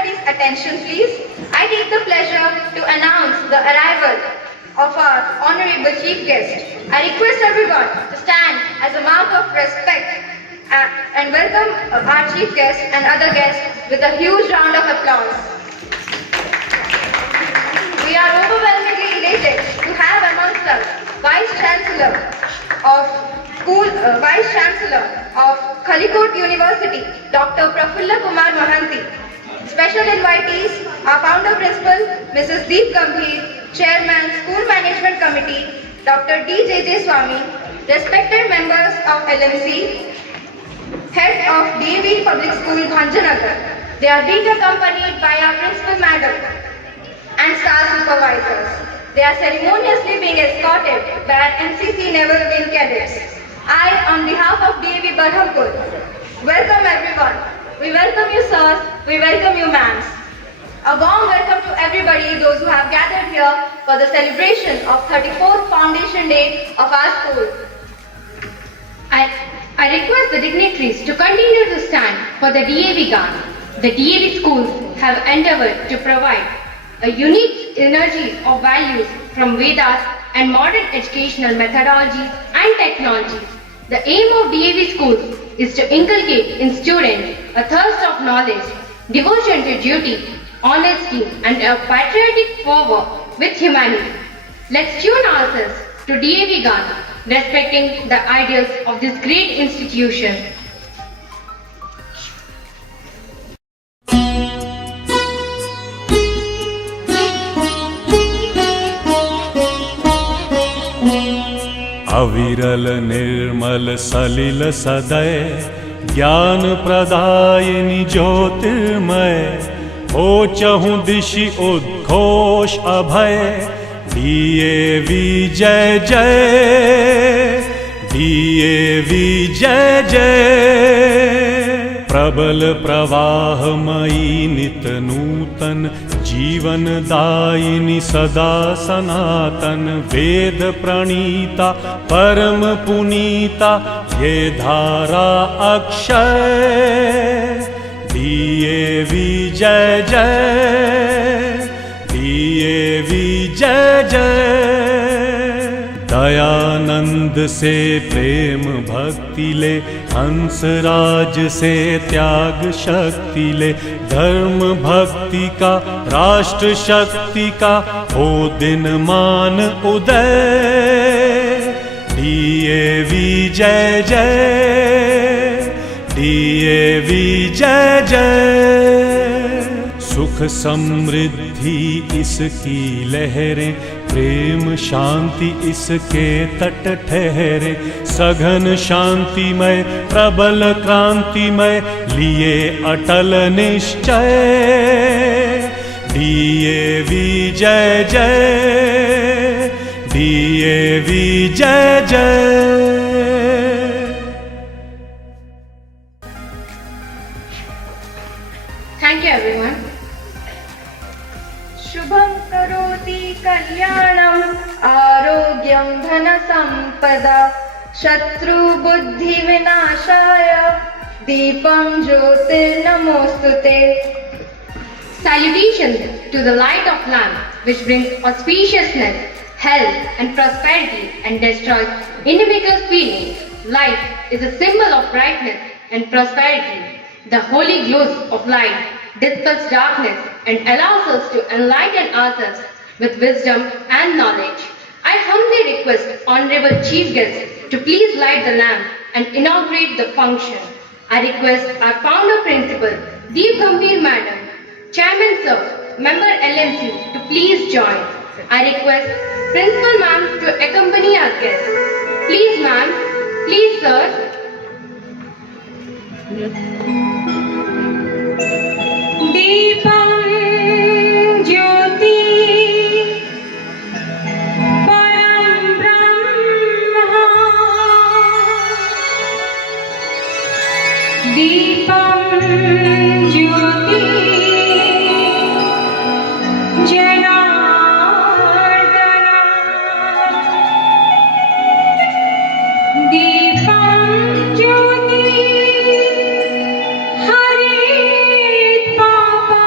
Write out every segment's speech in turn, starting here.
everybody's attention, please. I take the pleasure to announce the arrival of our honorable chief guest. I request everyone to stand as a mark of respect and welcome our chief guest and other guests with a huge round of applause. We are overwhelmingly elated to have amongst us Vice Chancellor of Kalikot University, Dr. Prafulla Kumar Mohanty. Special invitees are Founder Principal Mrs. Deep Gambhir, Chairman School Management Committee Dr. D.J.J. Swami, respected members of LMC, Head of DAV Public School Bhanjanagar. They are being accompanied by our Principal Madam and staff supervisors. They are ceremoniously being escorted by our NCC Naval Wing cadets. I, on behalf of DAV Berhampur, welcome everyone. We welcome you sirs, we welcome you ma'ams. A warm welcome to everybody, those who have gathered here for the celebration of 34th Foundation Day of our school. I request the dignitaries to continue to stand for the DAV Guard. The DAV schools have endeavored to provide a unique energy of values from Vedas and modern educational methodologies and technologies. The aim of DAV schools is to inculcate in students a thirst of knowledge, devotion to duty, honesty, and a patriotic fervor with humanity. Let's tune ourselves to DAV Guard, respecting the ideals of this great institution. अविरल निर्मल सलिल सदय ज्ञान प्रदायिनी ज्योतिर्मय हो चहु दिशि उद्घोष अभय DAV जय जय DAV जय जय प्रबल प्रवाहमयी नित नूतन जीवन दायिनी सदा सनातन वेद प्रणीता परम पुनीता ये धारा अक्षय DAV जय जय DAV जय जय दयानंद से प्रेम भक्ति ले हंसराज से त्याग शक्ति ले धर्म भक्ति का राष्ट्र शक्ति का हो दिन मान उदय DAV जय जय DAV जय जय सुख समृद्धि इसकी लहरें प्रेम शांति इसके तट ठहरे सघन शांतिमय प्रबल क्रांतिमय लिए अटल निश्चय DAV जय जय DAV जय जय Thank you everyone. Shubham karoti kalyanam arogyam dhana sampada shatru buddhi vinashaya deepam jyotir namostute. Salutations to the light of lamp which brings auspiciousness, health and prosperity and destroys inimical feelings. Light is a symbol of brightness and prosperity. The holy glows of light dispels darkness and allows us to enlighten ourselves with wisdom and knowledge. I humbly request Honorable Chief Guest to please light the lamp and inaugurate the function. I request our Founder Principal, Deep Gambhir Madam, Chairman Sir, Member LMC to please join. I request Principal Ma'am to accompany our guest. Please Ma'am, please Sir. Deepam Jyoti Param Brahma Deepam Jyoti Jena Deepam Jyoti Hari Papa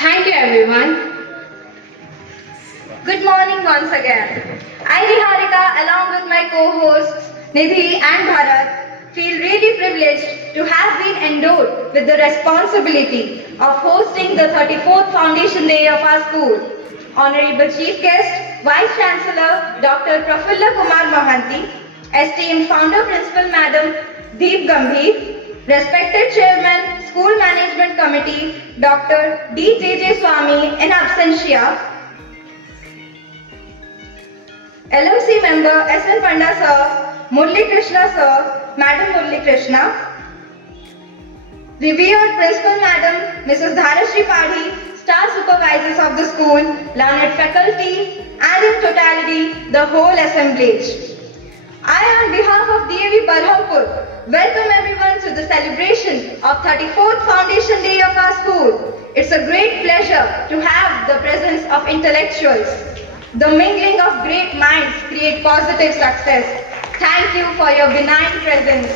Thank you everyone. Good morning once again. I, Niharika, along with my co-hosts Nidhi and Bharat, feel really privileged to have been endowed with the responsibility of hosting the 34th Foundation Day of our school. Honorable Chief Guest, Vice Chancellor Dr. Prafulla Kumar Mohanty, esteemed Founder Principal Madam Deep Gambhir, respected Chairman, School Management Committee, Dr. D.J.J. Swami in absentia, LMC member S.N. Panda sir, Murli Krishna sir, Madam Murli Krishna, revered Principal Madam Mrs. Dhanashri Padhi, staff supervisors of the school, learned faculty, and in totality, the whole assemblage. I, on behalf of DAV Berhampur, welcome everyone to the celebration of 34th Foundation Day of our school. It's a great pleasure to have the presence of intellectuals. The mingling of great minds create positive success. Thank you for your benign presence.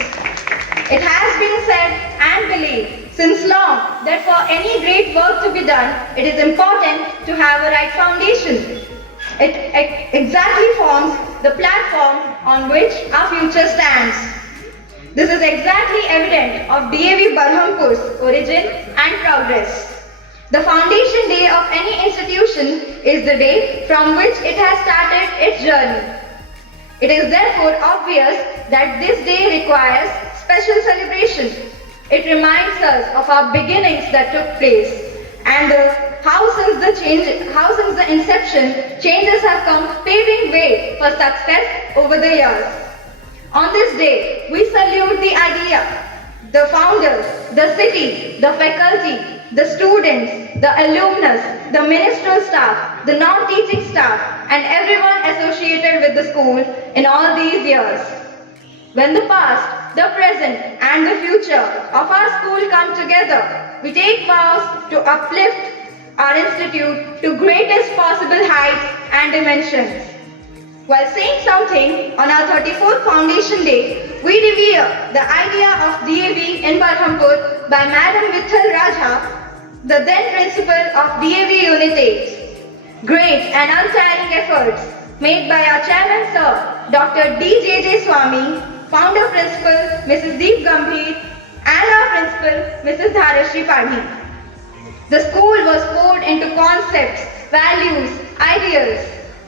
It has been said and believed since long that for any great work to be done, it is important to have a right foundation. It exactly forms the platform on which our future stands. This is exactly evident of DAV Berhampur's origin and progress. The foundation day of any institution is the day from which it has started its journey. It is therefore obvious that this day requires special celebration. It reminds us of our beginnings that took place and how since the inception, changes have come paving way for success over the years. On this day, we salute the idea, the founders, the city, the faculty, the students, the alumnus, the ministerial staff, the non-teaching staff, and everyone associated with the school in all these years. When the past, the present, and the future of our school come together, we take vows to uplift our institute to greatest possible heights and dimensions. While saying something on our 34th Foundation Day, we revere the idea of DAV in Berhampur by Madam Vittal Raja, the then principal of DAV Unit 8. Great and untiring efforts made by our chairman sir, Dr. D.J.J. Swami, founder principal Mrs. Deep Gambhir, and our principal Mrs. Dhanashri Padhi. The school was poured into concepts, values, ideals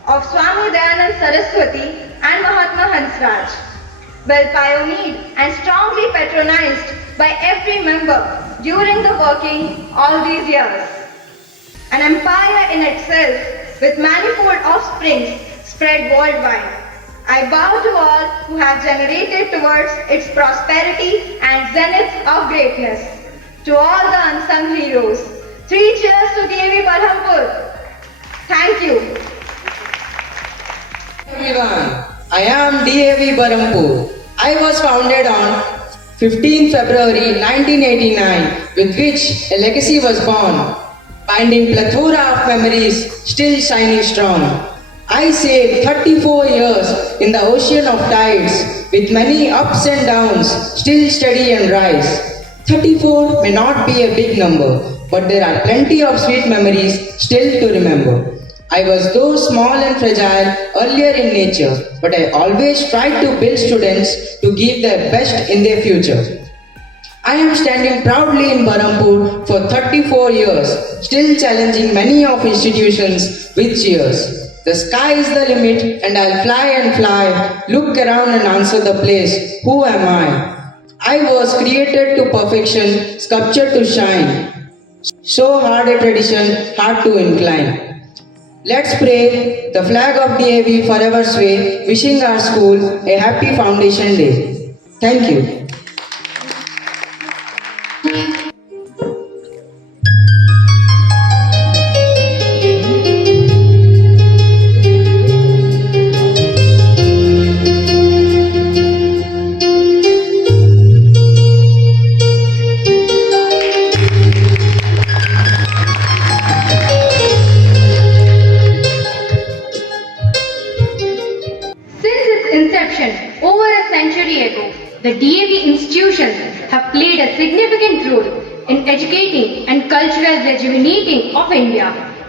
of Swami Dayanand Saraswati and Mahatma Hansraj, well pioneered and strongly patronized by every member during the working all these years. An empire in itself with manifold offsprings spread worldwide. I bow to all who have generated towards its prosperity and zenith of greatness. To all the unsung heroes, 3 cheers to DAV Berhampur. Thank you. Everyone, I am DAV Berhampur. I was founded on 15 February 1989, with which a legacy was born, binding plethora of memories still shining strong. I saved 34 years in the ocean of tides, with many ups and downs, still steady and rise. 34 may not be a big number, but there are plenty of sweet memories still to remember. I was though small and fragile earlier in nature, but I always tried to build students to give their best in their future. I am standing proudly in Berhampur for 34 years, still challenging many of institutions with cheers. The sky is the limit and I'll fly and fly, look around and answer the place, who am I? I was created to perfection, sculptured to shine. So hard a tradition, hard to incline. Let's pray, the flag of DAV forever sway, wishing our school a happy Foundation Day. Thank you. the DAV institutions have played a significant role in educating and cultural rejuvenating of India.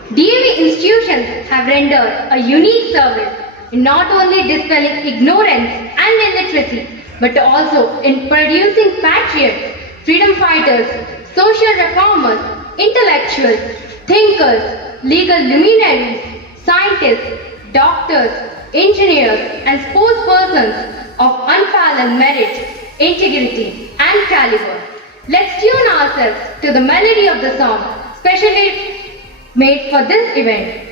DAV institutions have rendered a unique service in not only dispelling ignorance and illiteracy, but also in producing patriots, freedom fighters, social reformers, intellectuals, thinkers, legal luminaries, scientists, doctors, engineers, and sportspersons of unparalleled merit, integrity, and caliber. Let's tune ourselves to the melody of the song specially made for this event.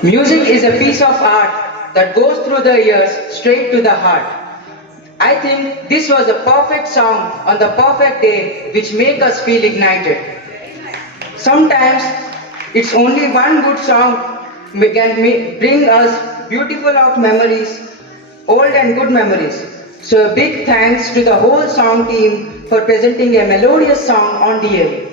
Music is a piece of art that goes through the ears straight to the heart. I think this was a perfect song on the perfect day which make us feel ignited. Sometimes it's only one good song can bring us beautiful of memories, old and good memories. So a big thanks to the whole song team for presenting a melodious song on DAV.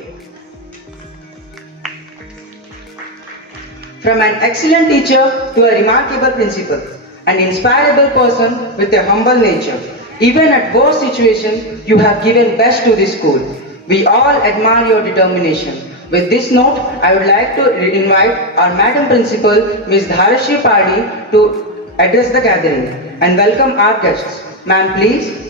From an excellent teacher to a remarkable principal, an inspirable person with a humble nature. Even at worst situations, you have given best to this school. We all admire your determination. With this note, I would like to invite our Madam Principal, Ms. Dharashri Padi, to address the gathering and welcome our guests. Ma'am, please.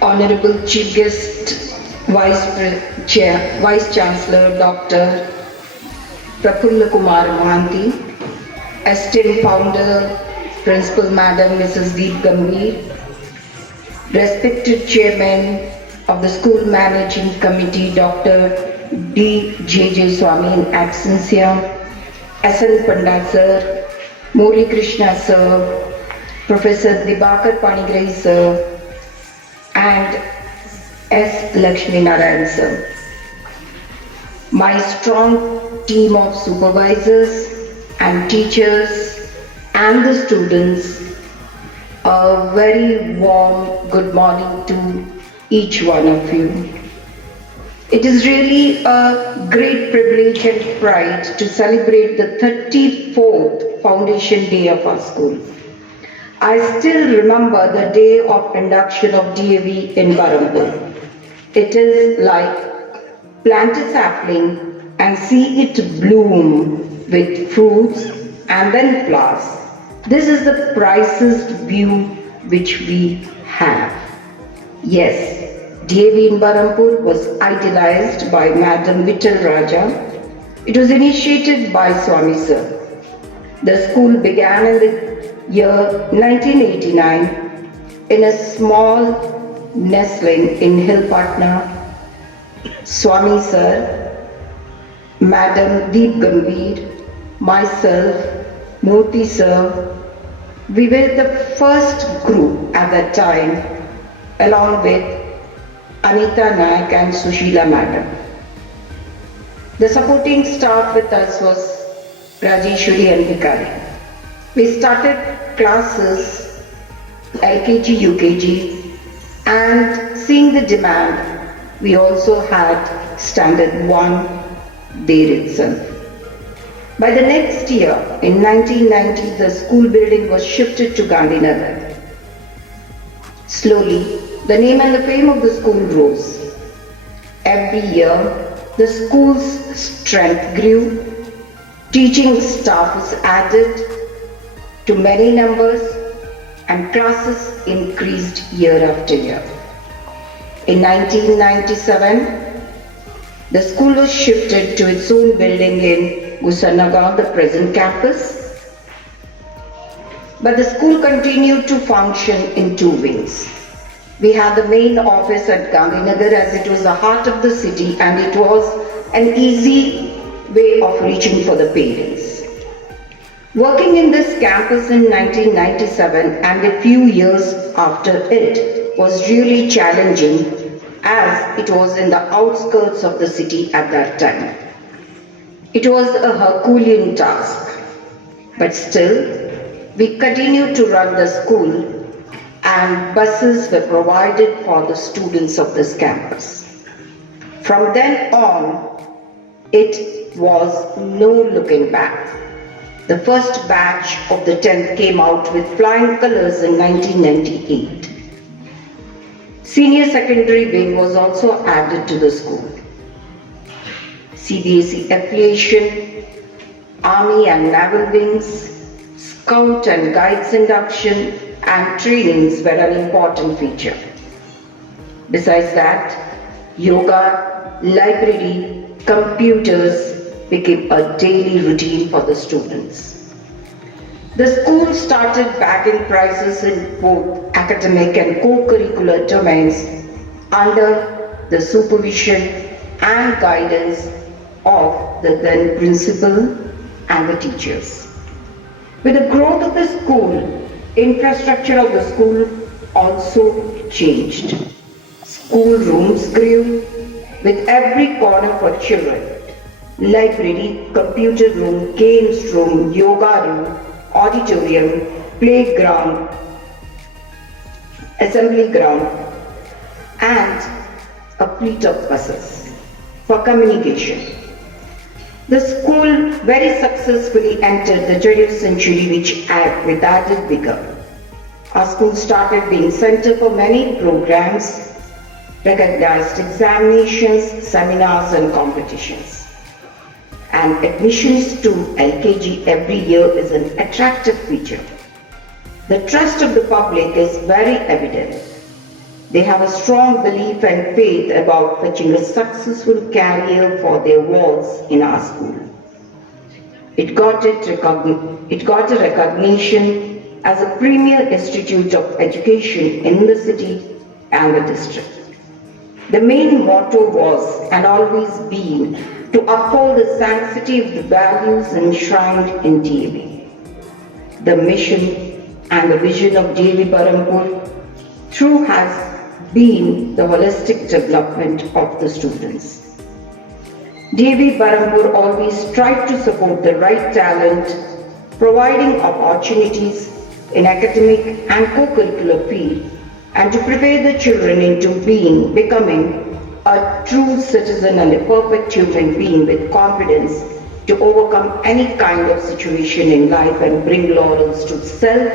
Honorable Chief Guest, Vice Chancellor Dr. Kumar Mohanty, esteemed Founder, Principal Madam Mrs. Deep Gambhir, respected Chairman of the School Managing Committee Dr. D. J. Swami in absentia, SN Panda Sir, Murli Krishna Sir, Professor Dibakar Panigrahi Sir, and S. Lakshmi Narayan Sir. My strong team of supervisors and teachers and the students, a very warm good morning to each one of you. It is really a great privilege and pride to celebrate the 34th Foundation Day of our school. I still remember the day of induction of DAV in Berhampur. It is like plant a sapling and see it bloom with fruits and then flowers. This is the priciest view which we have. Yes, DAV in Berhampur was idealized by Madam Vittal Raja. It was initiated by Swami Sir. The school began in the year 1989 in a small nestling in Hill Patna. Swami Sir, Madam Deep Gambhir, myself, Murthy Sir, we were the first group at that time, along with Anita Naik and Sushila Madam. The supporting staff with us was Rajeshwari and Vikari. We started classes LKG, UKG, and seeing the demand, we also had Standard 1 there itself. By the next year, in 1990, the school building was shifted to Gandhinagar. Slowly, the name and the fame of the school rose. Every year, the school's strength grew, teaching staff was added to many numbers, and classes increased year after year. In 1997, the school was shifted to its own building in Gusanagar, the present campus. But the school continued to function in two wings. We had the main office at Gandhinagar as it was the heart of the city and it was an easy way of reaching for the parents. Working in this campus in 1997 and a few years after it was really challenging as it was in the outskirts of the city at that time. It was a Herculean task, but still we continued to run the school and buses were provided for the students of this campus. From then on, it was no looking back. The first batch of the 10th came out with flying colors in 1998. Senior secondary wing was also added to the school. CBSE affiliation, Army and Naval wings, Scout and Guides induction and trainings were an important feature. Besides that, yoga, library, computers became a daily routine for the students. The school started bagging prizes in both academic and co-curricular domains under the supervision and guidance of the then principal and the teachers. With the growth of the school, infrastructure of the school also changed. School rooms grew with every corner for children. Library, computer room, games room, yoga room, auditorium, playground, assembly ground, and a fleet of buses for communication. The school very successfully entered the 20th century with added vigor. Our school started being center for many programs, recognized examinations, seminars and competitions. And admissions to LKG every year is an attractive feature. The trust of the public is very evident. They have a strong belief and faith about fetching a successful career for their wards in our school. It got a recognition as a premier institute of education in the city and the district. The main motto was and always been to uphold the sanctity of the values enshrined in DAV. The mission and the vision of DAV Berhampur through has been the holistic development of the students. DAV Berhampur always tried to support the right talent, providing opportunities in academic and co-curricular field, and to prepare the children into becoming a true citizen and a perfect human being with confidence to overcome any kind of situation in life and bring laurels to self,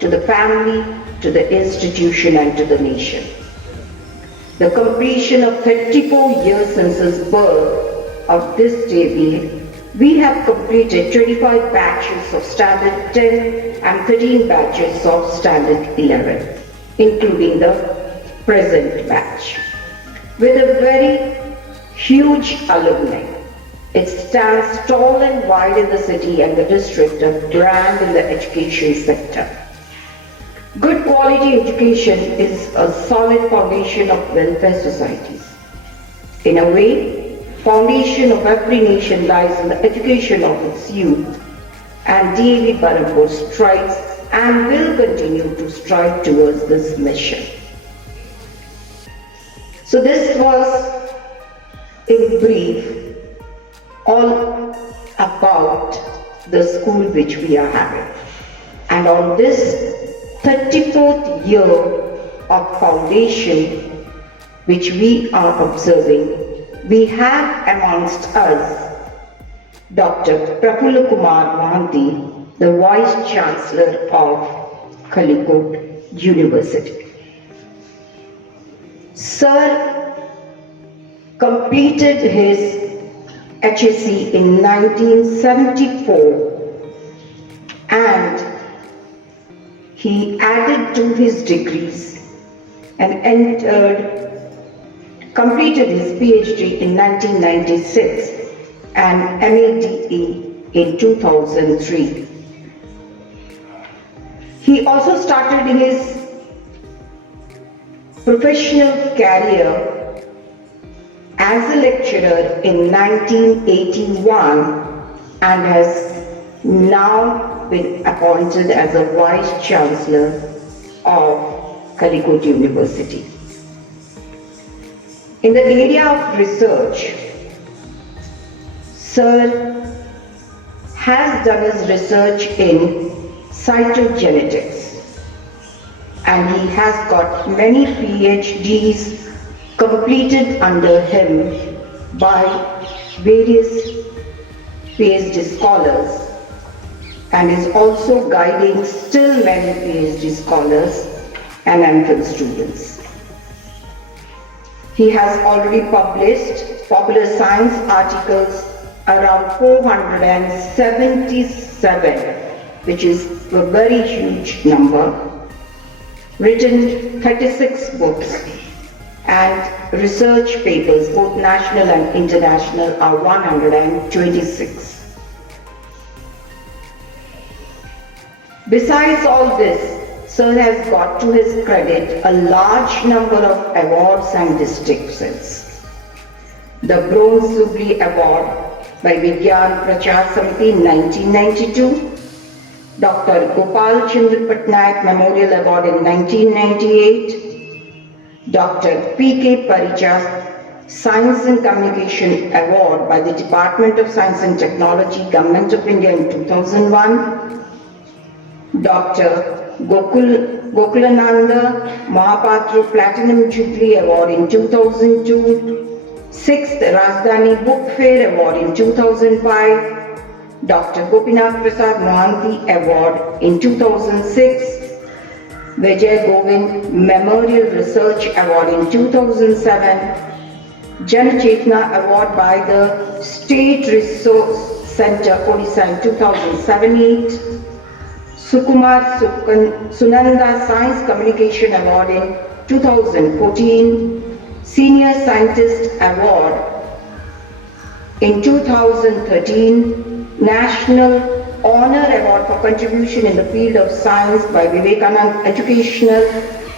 to the family, to the institution and to the nation. The completion of 34 years since his birth of this Devi, we have completed 25 batches of Standard 10 and 13 batches of Standard 11, including the present batch. With a very huge alumni, it stands tall and wide in the city and the district, a brand in the education sector. Good quality education is a solid foundation of welfare societies. In a way, foundation of every nation lies in the education of its youth, and DAV Berhampur strives and will continue to strive towards this mission. So this was, in brief, all about the school which we are having. And on this 34th year of foundation which we are observing, we have amongst us Dr. Kumar Mohanty, the Vice Chancellor of Calicut University. Sir completed his HSC in 1974 and he added to his degrees and completed his PhD in 1996 and MADE in 2003. He also started his professional career as a lecturer in 1981 and has now been appointed as a Vice Chancellor of Calicut University. In the area of research, Sir has done his research in cytogenetics and he has got many PhDs completed under him by various PhD scholars and is also guiding still many PhD scholars and MPhil students. He has already published popular science articles around 477, which is a very huge number, written 36 books and research papers, both national and international, are 126. Besides all this, Sir has got to his credit a large number of awards and distinctions. The Bronze Jubilee Award by Vigyan Prachar Samiti in 1992, Dr. Gopal Chandra Patnaik Memorial Award in 1998, Dr. P.K. Paricha Science and Communication Award by the Department of Science and Technology, Government of India in 2001, Dr. Gokulananda Mahapatro Platinum Jubilee Award in 2002, 6th Rajdhani Book Fair Award in 2005, Dr. Gopinath Prasad Mohanty Award in 2006, Vijay Govind Memorial Research Award in 2007, Jana Chetna Award by the State Resource Center, Odisha in 2007-8, Sukumar Sunanda Science Communication Award in 2014, Senior Scientist Award in 2013, National Honor Award for Contribution in the Field of Science by Vivekananda Educational,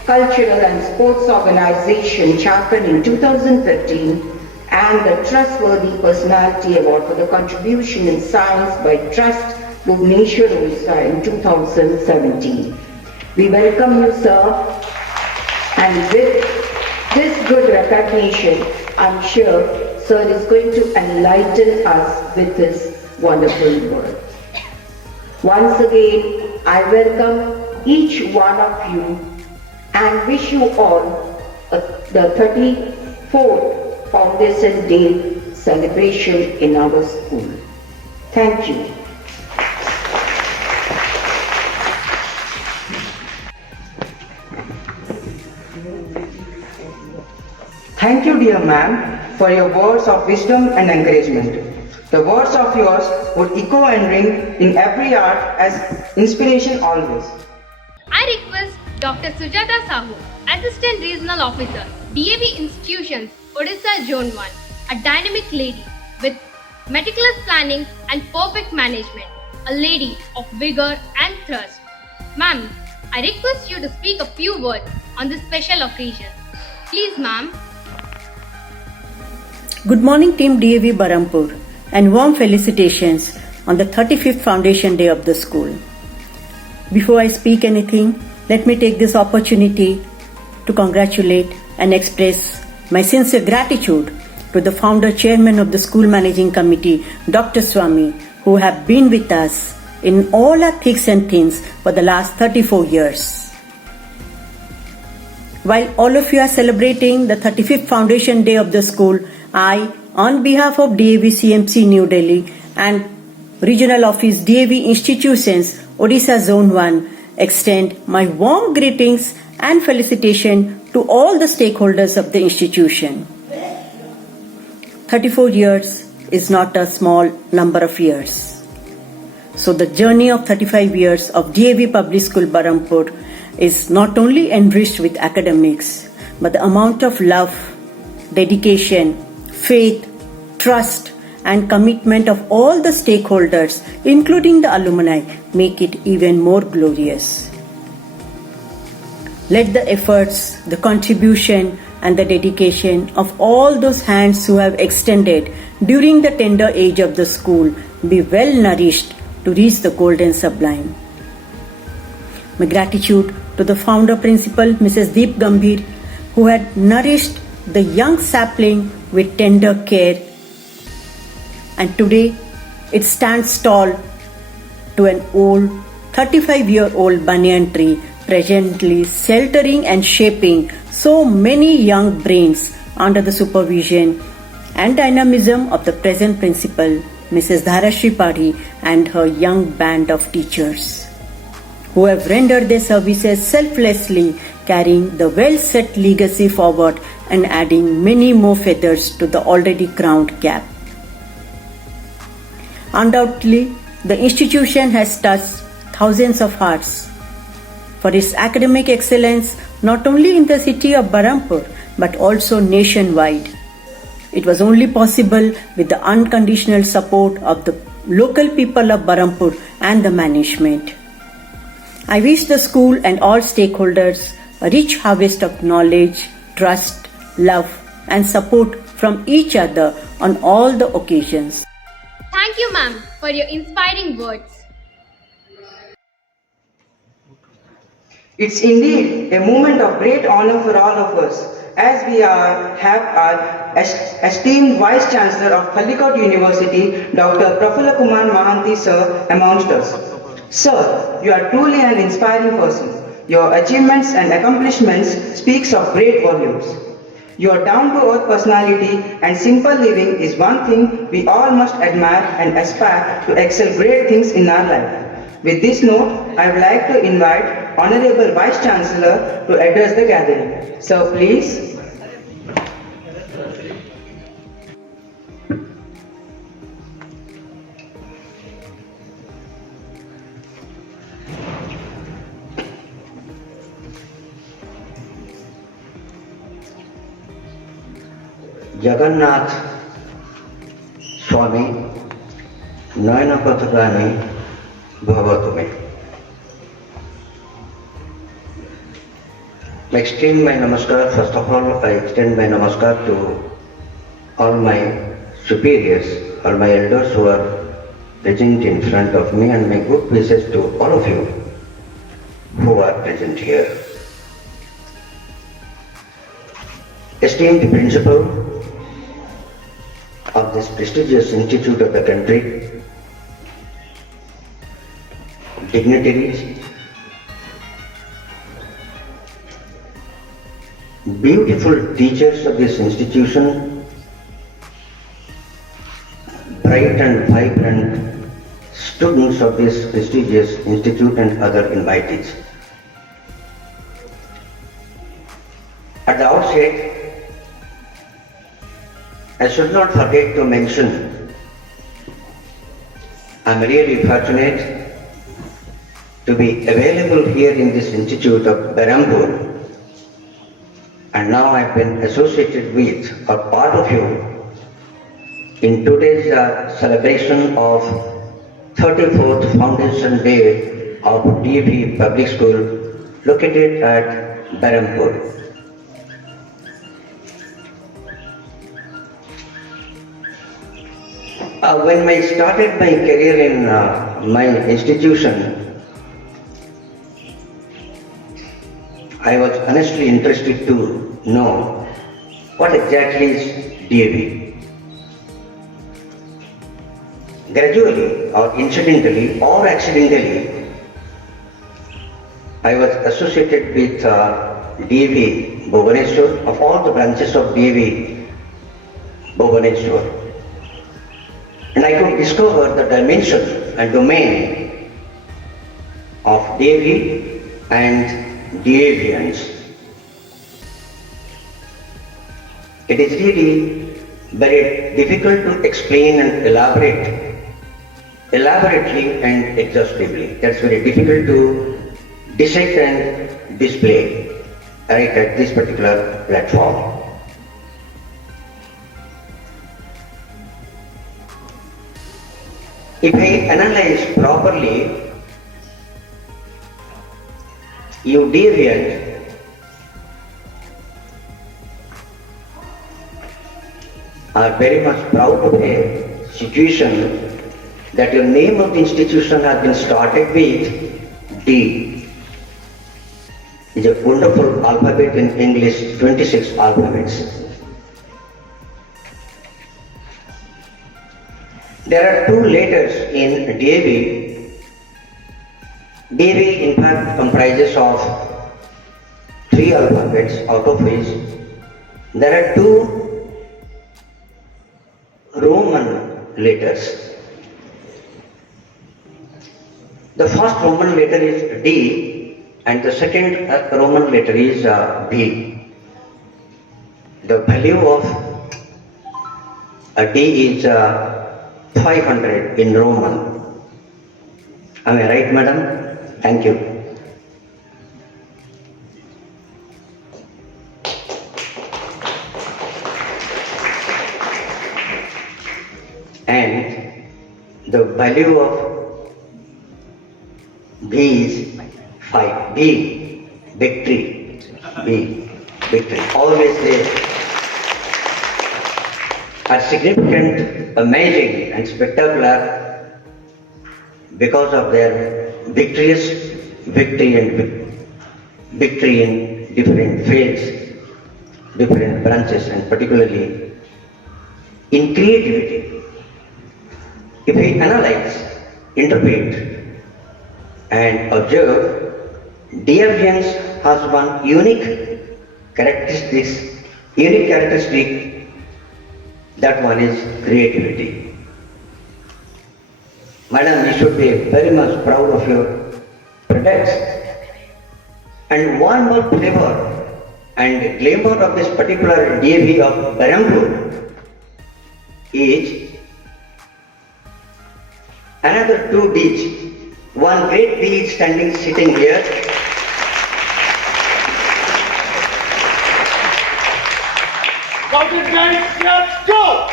Cultural and Sports Organization, Jharkhand in 2015, and the Trustworthy Personality Award for the Contribution in Science by Trust Bhubaneswar, Odisha in 2017. We welcome you, sir, and with this good recognition, I'm sure Sir is going to enlighten us with his wonderful words. Once again, I welcome each one of you and wish you all the 34th Foundation Day celebration in our school. Thank you. Thank you, dear ma'am, for your words of wisdom and encouragement. The words of yours would echo and ring in every heart as inspiration always. I request Dr. Sujata Sahu, Assistant Regional Officer, DAV Institutions, Odisha Zone 1, a dynamic lady with meticulous planning and perfect management, a lady of vigor and thrust. Ma'am, I request you to speak a few words on this special occasion. Please, ma'am. Good morning, Team DAV Berhampur, and warm felicitations on the 35th Foundation Day of the school. Before I speak anything, let me take this opportunity to congratulate and express my sincere gratitude to the founder chairman of the school managing committee, Dr. Swami, who have been with us in all our thicks and thins for the last 34 years. While all of you are celebrating the 35th Foundation Day of the school, I, on behalf of DAV CMC New Delhi and Regional Office DAV Institutions, Odisha Zone 1, extend my warm greetings and felicitation to all the stakeholders of the institution. 34 years is not a small number of years. So the journey of 35 years of DAV Public School Berhampur is not only enriched with academics, but the amount of love, dedication, faith, trust and commitment of all the stakeholders, including the alumni, make it even more glorious. Let the efforts, the contribution and the dedication of all those hands who have extended during the tender age of the school be well nourished to reach the golden sublime. My gratitude to the founder principal, Mrs. Deep Gambhir, who had nourished the young sapling with tender care, and today it stands tall to an old 35-year-old banyan tree, presently sheltering and shaping so many young brains under the supervision and dynamism of the present principal, Mrs. Dharashri Padhi, and her young band of teachers, who have rendered their services selflessly, carrying the well-set legacy forward and adding many more feathers to the already crowned cap. Undoubtedly, the institution has touched thousands of hearts for its academic excellence not only in the city of Berhampur but also nationwide. It was only possible with the unconditional support of the local people of Berhampur and the management. I wish the school and all stakeholders a rich harvest of knowledge, trust, love and support from each other on all the occasions. Thank you, ma'am, for your inspiring words. It's indeed a moment of great honor for all of us, as we have our esteemed Vice Chancellor of Calicut University, Dr. Kumar Mahanti sir, amongst us. Sir, you are truly an inspiring person. Your achievements and accomplishments speaks of great volumes. Your down-to-earth personality and simple living is one thing we all must admire and aspire to excel great things in our life. With this note, I would like to invite Honorable Vice Chancellor to address the gathering. Sir, please. Jagannath Swami Nayana Pathagani Bhavatume. I extend my namaskar. First of all, I extend my namaskar to all my superiors, all my elders who are present in front of me, and my good wishes to all of you who are present here. Esteemed principal of this prestigious institute of the country, dignitaries, beautiful teachers of this institution, bright and vibrant students of this prestigious institute and other invitees. At the outset, I should not forget to mention, I am really fortunate to be available here in this institute of Berhampur, and now I have been associated with or part of you in today's celebration of 34th Foundation Day of DAV Public School located at Berhampur. When I started my career in my institution, I was honestly interested to know what exactly is DAV. Gradually or incidentally or accidentally, I was associated with DAV Bhubaneswar, of all the branches of DAV Bhubaneswar. And I could discover the dimension and domain of DAV and DAVians. It is really very difficult to explain and elaborately and exhaustively. That's very difficult to dissect and display right at this particular platform. If I analyze properly, you deviant are very much proud of a situation that your name of the institution has been started with D. It's a wonderful alphabet in English, 26 alphabets. There are two letters in DAV. DAV in fact comprises of 3 alphabets, out of which there are 2 Roman letters. The first Roman letter is D and the second Roman letter is B. The value of a D is 500 in Roman. Am I right, madam? Thank you. the value of these five. B, victory. B, victory. Always they are significant, amazing and spectacular because of their victorious victory and victory in different fields, different branches, and particularly in creativity. If we analyze, interpret and observe, DAVians has one unique characteristic, that one is creativity. Madam, you should be very much proud of your products. And one more flavor and glamour of this particular DAV of Berhampur is another two deeds. One great deed standing, sitting here. Scouted guys, let's go!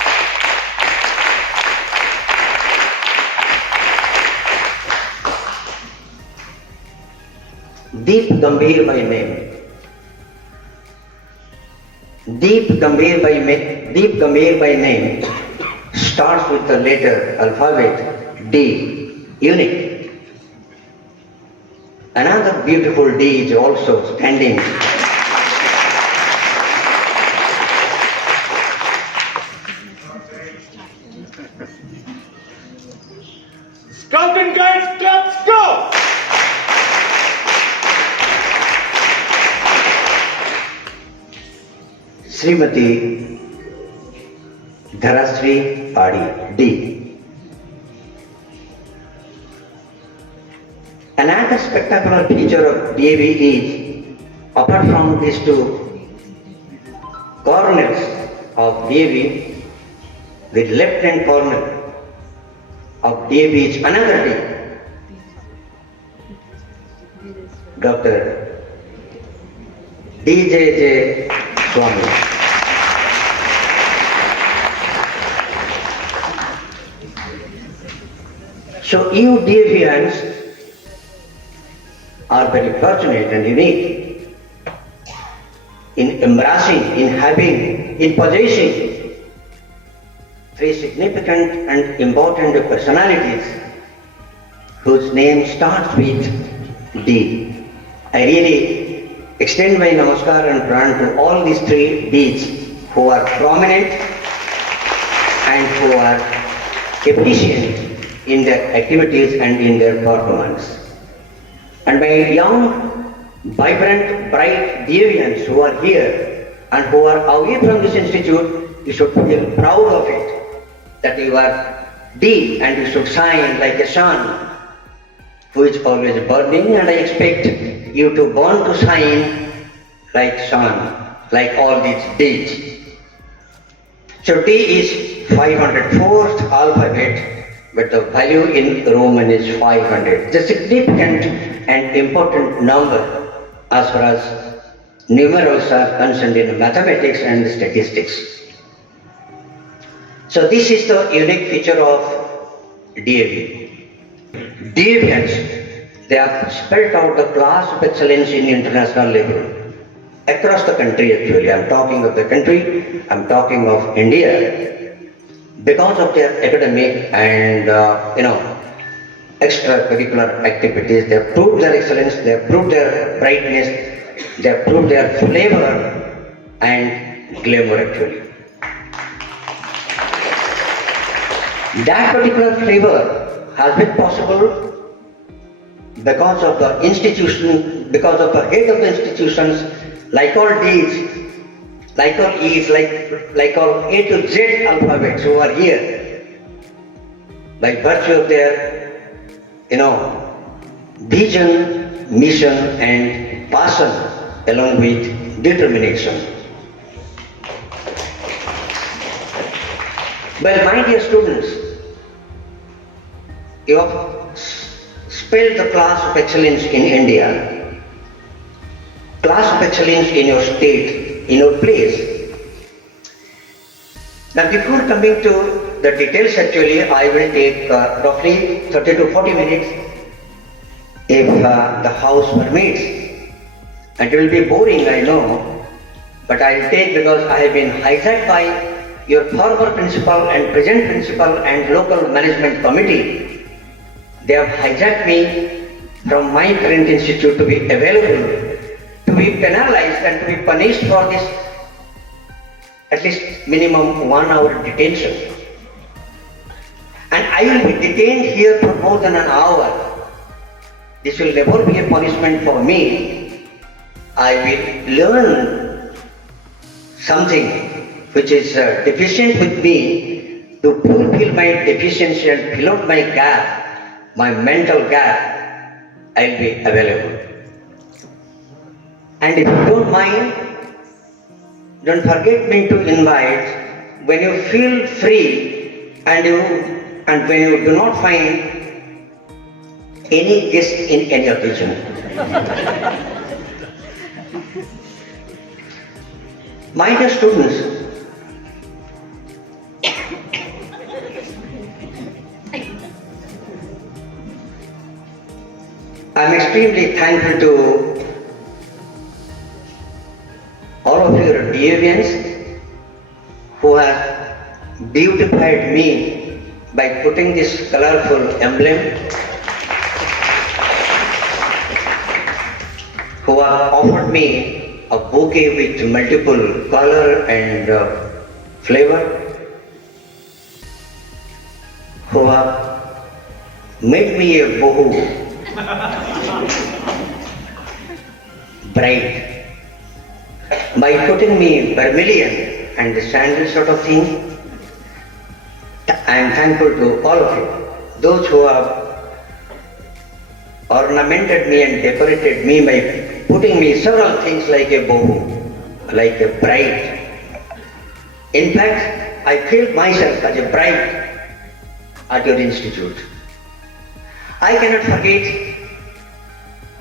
Deep Gambhir by name. Deep Gambhir by name starts with the letter alphabet D, unique. Another beautiful D is also standing. Scout and guides, let's go! Srimati Dharasri Adi, D. Another spectacular feature of DAV is, apart from these two corners of DAV, the left hand corner of DAV is another D. Dr. D.J.J. Swami. So you DAVians are very fortunate and unique in embracing, in having, in possessing three significant and important personalities whose name starts with D. I really extend my namaskar and pran to all these three Ds who are prominent and who are efficient in their activities and in their performance. And my young, vibrant, bright DAVians who are here and who are away from this institute, you should feel proud of it, that you are D and you should shine like a sun who is always burning, and I expect you to burn to shine like sun, like all these Ds. So D is 504th alphabet, but the value in Roman is 500. It's a significant and important number as far as numerals are concerned in mathematics and statistics. So this is the unique feature of DAV. DAVians, they have spelled out the class of excellence in international level across the country actually. I'm talking of the country, I'm talking of India. Because of their academic and extracurricular activities, they have proved their excellence, they have proved their brightness, they have proved their flavor and glamour actually. That particular flavor has been possible because of the institution, because of the head of the institutions, like all Ds, like all E's, like all A to Z alphabets who are here, by virtue of their, vision, mission and passion along with determination. Well, my dear students, you have spelled the class of excellence in India, class of excellence in your state, in your place. Now before coming to the details actually I will take roughly 30 to 40 minutes if the house permits. And it will be boring, I know, but I will take because I have been hijacked by your former principal and present principal and local management committee. They have hijacked me from my current institute to be available, to be penalized and to be punished for this at least minimum 1 hour detention. And I will be detained here for more than an hour. This will never be a punishment for me. I will learn something which is deficient with me to fulfill my deficiency and fill out my gap, my mental gap. I will be available. And if you don't mind, don't forget me to invite when you feel free and when you do not find any guest in any occasion. My dear students, I am extremely thankful to all of your DAVians who have beautified me by putting this colorful emblem, who have offered me a bouquet with multiple color and flavor, who have made me a bohu bride by putting me vermilion and the sandal sort of thing. I am thankful to all of you, those who have ornamented me and decorated me by putting me several things like a bohu, like a bride. In fact, I feel myself as a bride at your institute. I cannot forget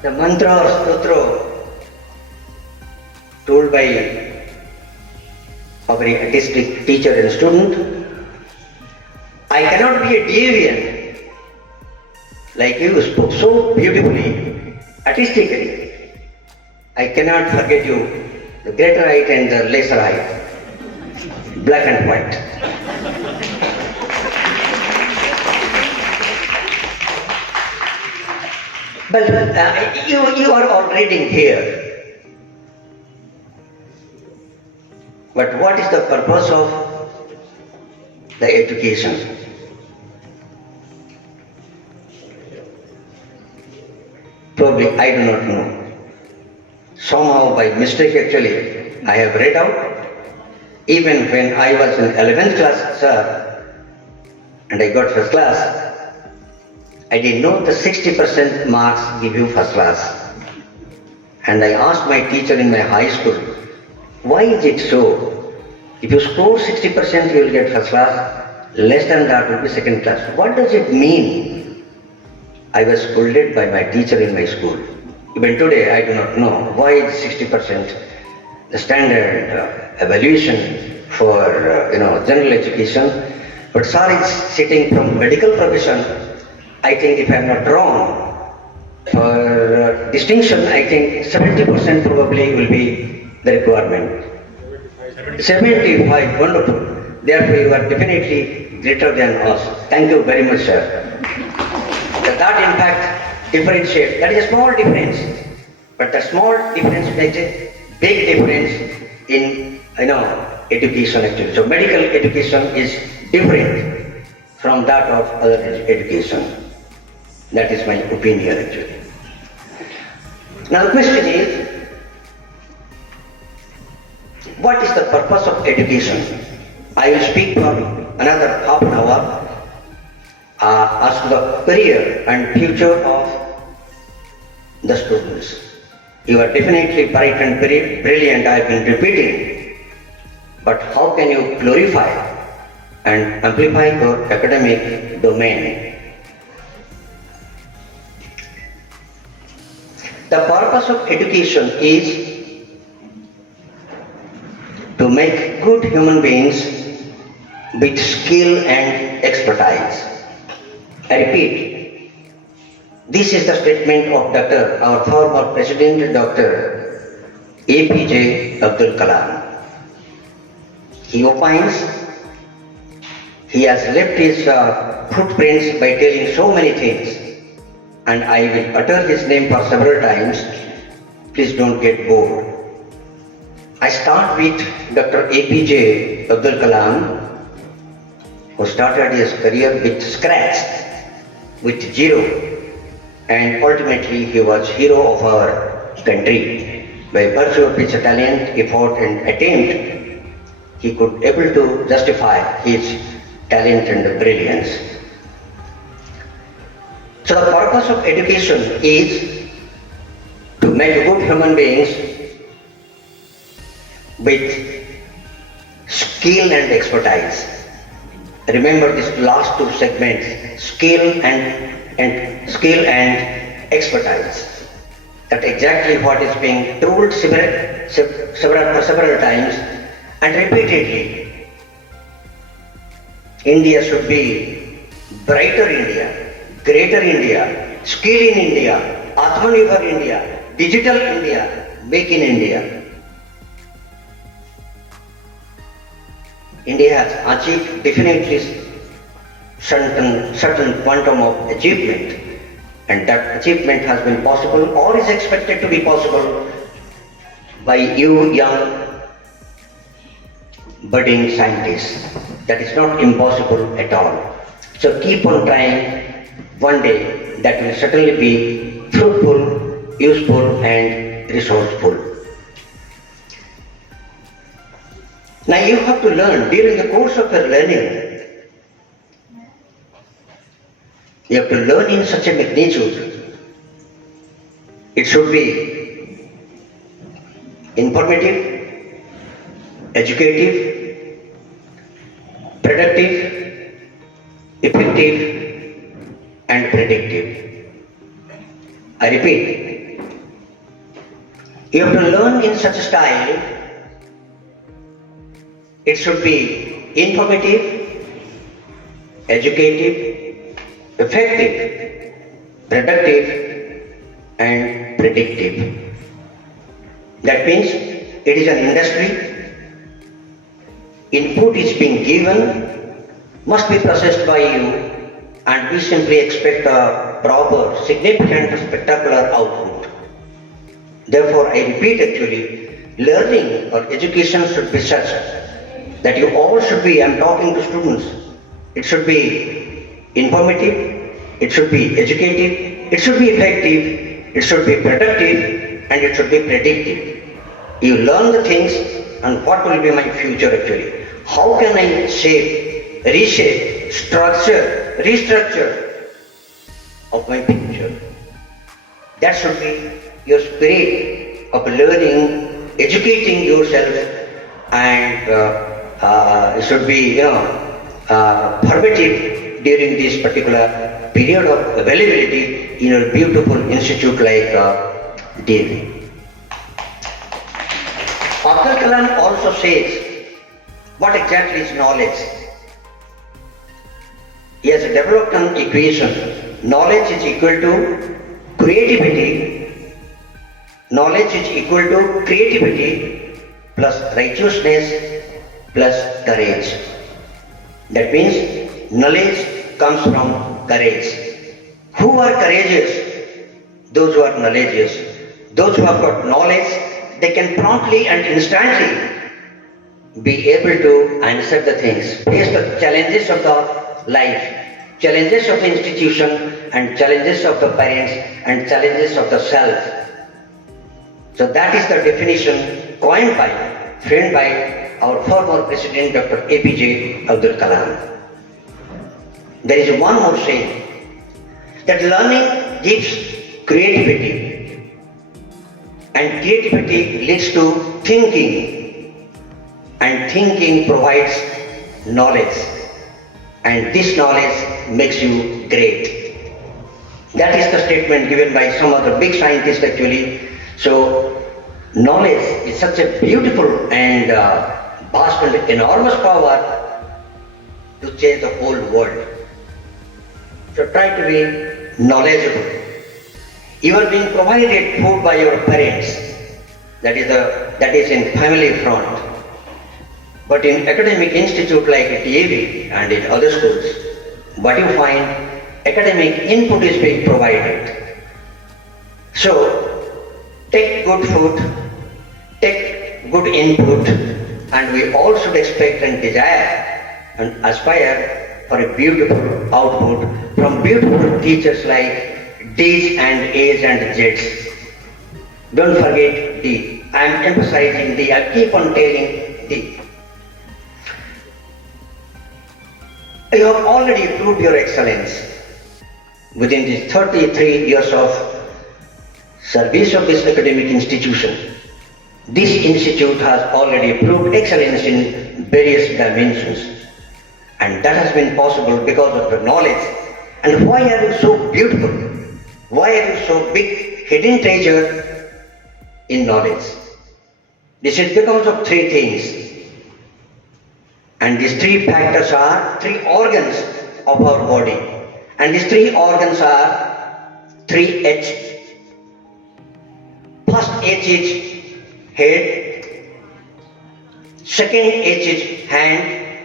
the mantra or stotra told by a very artistic teacher and student. I cannot be a DAVian like you spoke so beautifully, artistically. I cannot forget you, the greater height and the lesser height, black and white. But you are all reading here. But what is the purpose of the education? Probably I do not know. Somehow by mistake actually I have read out. Even when I was in 11th class, sir, and I got first class, I didn't know the 60% marks give you first class. And I asked my teacher in my high school, why is it so? If you score 60%, you will get first class, less than that will be second class. What does it mean? I was scolded by my teacher in my school. Even today, I do not know why is 60% the standard evaluation for general education. But sir is sitting from medical profession. I think if I am not wrong, for distinction, I think 70% probably will be the requirement. 75, wonderful. Therefore, you are definitely greater than us. Thank you very much, sir. That in fact differentiates. That is a small difference, but the small difference makes a big difference in education actually. So medical education is different from that of other education. That is my opinion actually. Now the question is, what is the purpose of education? I will speak for another half an hour as to the career and future of the students. You are definitely bright and very brilliant, I have been repeating. But how can you glorify and amplify your academic domain? The purpose of education is to make good human beings with skill and expertise. I repeat, this is the statement of our former President Dr. APJ Abdul Kalam. He opines, he has left his footprints by telling so many things, and I will utter his name for several times. Please don't get bored. I start with Dr. APJ Abdul Kalam, who started his career with scratch, with zero, and ultimately he was hero of our country. By virtue of his talent, effort and attempt, he could able to justify his talent and brilliance. So the purpose of education is to make good human beings with skill and expertise. Remember these last two segments, skill and expertise. That's exactly what is being told several times and repeatedly. India should be brighter India, greater India, skill in India, Atmanirbhar India, digital India, make in India. India has achieved definitely certain quantum of achievement, and that achievement has been possible or is expected to be possible by you young budding scientists. That is not impossible at all. So keep on trying. One day that will certainly be fruitful, useful and resourceful. Now you have to learn during the course of your learning. You have to learn in such a magnitude. It should be informative, educative, productive, effective and predictive. I repeat, you have to learn in such a style. It should be informative, educative, effective, productive and predictive. That means it is an industry. Input is being given, must be processed by you, and we simply expect a proper, significant, spectacular output. Therefore, I repeat actually, learning or education should be such that you all should be, I'm talking to students, it should be informative, it should be educative, it should be effective, it should be productive, and it should be predictive. You learn the things and what will be my future actually. How can I shape, reshape, structure, restructure of my future? That should be your spirit of learning, educating yourself, and it should be, formative during this particular period of availability in a beautiful institute like Devi. Abdul Kalam also says, what exactly is knowledge? He has developed an equation. Knowledge is equal to creativity. Knowledge is equal to creativity plus righteousness plus courage. That means knowledge comes from courage. Who are courageous? Those who are knowledgeous. Those who have got knowledge, they can promptly and instantly be able to answer the things, face the challenges of the life, challenges of the institution and challenges of the parents and challenges of the self. So that is the definition coined by, framed by our former President Dr. APJ Abdul Kalam. There is one more saying, that learning gives creativity and creativity leads to thinking and thinking provides knowledge and this knowledge makes you great. That is the statement given by some other big scientists actually. So knowledge is such a beautiful and vast and enormous power to change the whole world. So try to be knowledgeable. You are being provided food by your parents. That is in family front. But in academic institute like DAV and in other schools, what you find, academic input is being provided. So take good food, take good input, and we all should expect and desire and aspire for a beautiful output from beautiful teachers like D's and A's and Z's. Don't forget D. I am emphasizing D. I keep on telling D. You have already proved your excellence within these 33 years of service of this academic institution. This institute has already proved excellence in various dimensions, and that has been possible because of the knowledge. And why are you so beautiful? Why are you so big hidden treasure in knowledge? This is because of three things, and these three factors are three organs of our body, and these three organs are 3H. First H is head, second H is hand,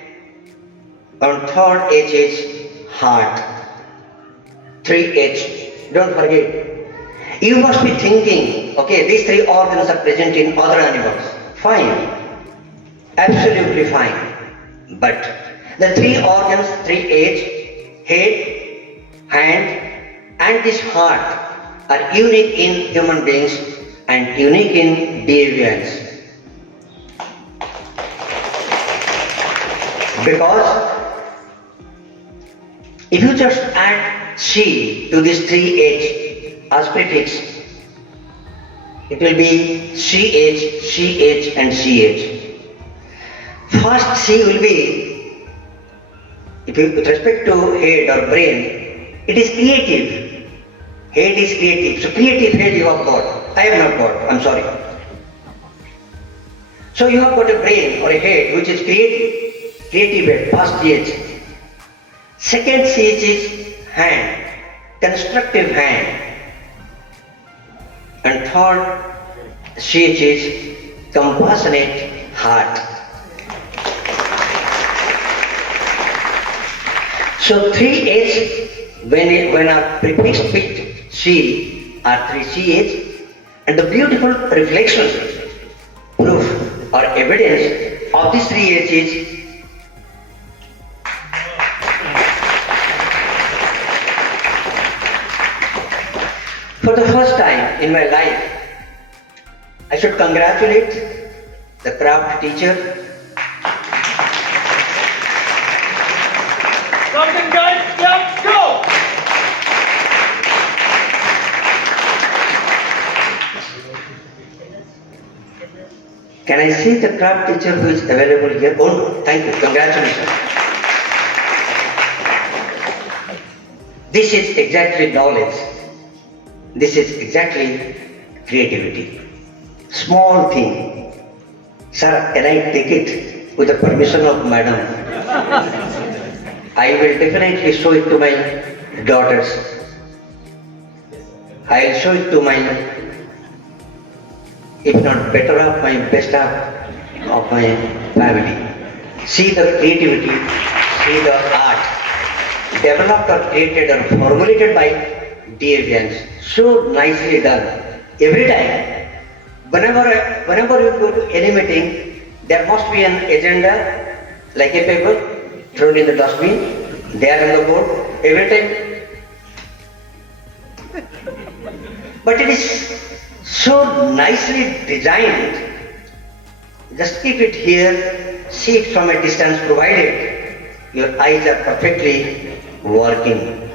and third H is heart. 3H. Don't forget. You must be thinking, okay, these three organs are present in other animals. Fine. Absolutely fine. But the three organs, 3H, head, hand, and this heart are unique in human beings and unique in deviants. Because if you just add C to this 3H as prefix, it will be CH, CH and CH. First C will be, if you, with respect to head or brain, it is creative. Head is creative. So creative head you have got. I have not got, I'm sorry. So you have got a brain or a head which is creative. Creative head, first CH. Second CH is hand, constructive hand. And third CH is compassionate heart. So 3H, when are prefixed with C, are 3CH, and the beautiful reflection, proof or evidence of this 3H is for the first time in my life, I should congratulate the craft teacher. Something guys, let's go! Can I see the craft teacher who is available here? Oh no, thank you, congratulations. This is exactly knowledge. This is exactly creativity. Small thing. Sir, can I take it with the permission of madam? I will definitely show it to my daughters. I will show it to my, if not better half, my best half of my family. See the creativity, see the art, developed or created or formulated by DAVians. So nicely done. Every time, whenever you go to any meeting, there must be an agenda, like a paper, thrown in the dustbin, there on the board, every time. But it is so nicely designed. Just keep it here, see it from a distance provided your eyes are perfectly working.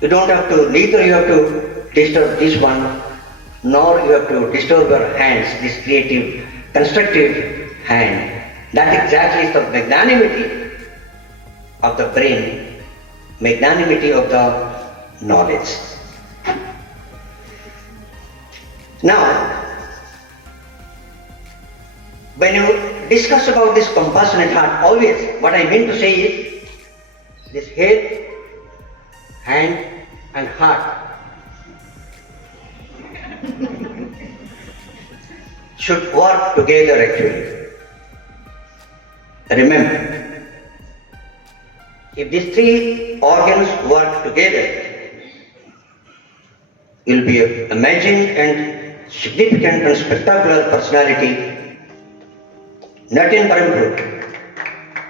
You don't have to, neither you have to disturb this one, nor you have to disturb your hands, this creative, constructive hand. That exactly is the magnanimity of the brain, magnanimity of the knowledge. Now, when you discuss about this compassionate heart, always what I mean to say is this head, hand and heart should work together actually. Remember, if these three organs work together, you'll be an amazing and significant and spectacular personality, not in Berhampur,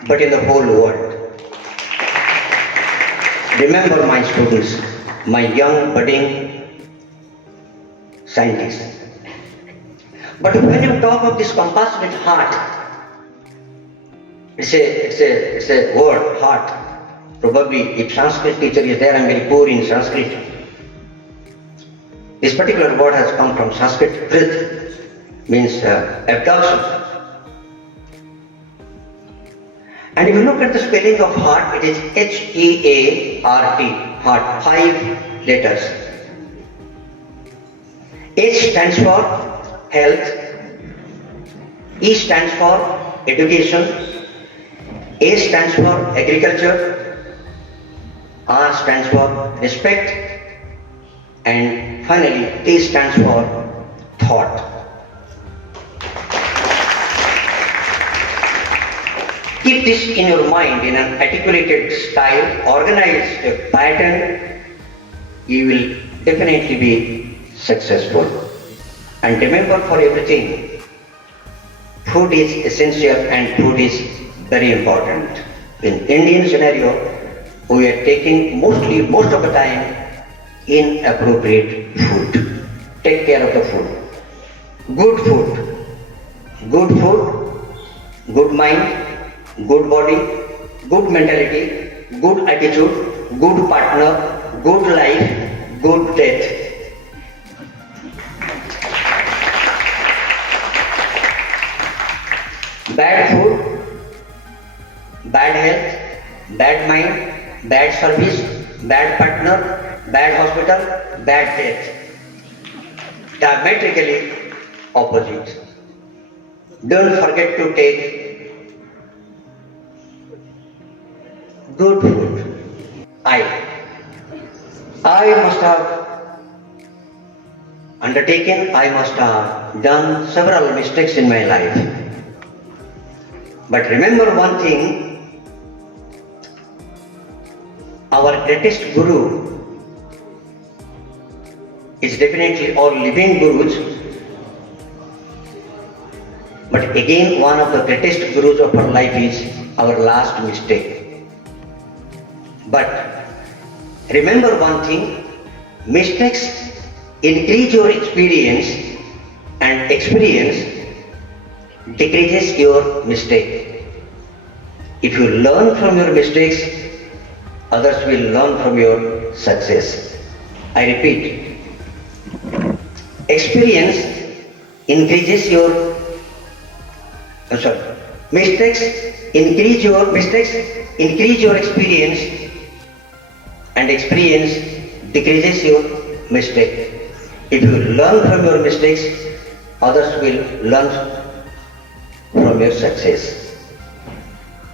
but in the whole world. Remember, my students, my young budding scientists. But when you talk of this compassionate heart, it's a word, heart. Probably if Sanskrit teacher is there, I'm very poor in Sanskrit. This particular word has come from Sanskrit, Kirit, means abduction. And if you look at the spelling of heart, it is H-E-A-R-T, heart, 5 letters. H stands for health, E stands for education, A stands for agriculture, R stands for respect, and finally T stands for thought. Keep this in your mind in an articulated style, organized pattern, you will definitely be successful. And remember, for everything, food is essential and food is very important. In Indian scenario, we are taking most of the time inappropriate food. Take care of the food. Good food. Good food, good mind, good body, good mentality, good attitude, good partner, good life, good death. Bad food, bad health, bad mind, bad service, bad partner, bad hospital, bad death. Diametrically opposite. Don't forget to take good food. I must have undertaken, I must have done several mistakes in my life. But remember one thing, our greatest guru is definitely all living gurus, but again one of the greatest gurus of our life is our last mistake. But remember one thing, mistakes increase your experience and experience decreases your mistake. If you learn from your mistakes, others will learn from your success. I repeat, experience increases your mistakes increase your experience, and experience decreases your mistake. If you learn from your mistakes, others will learn from your success.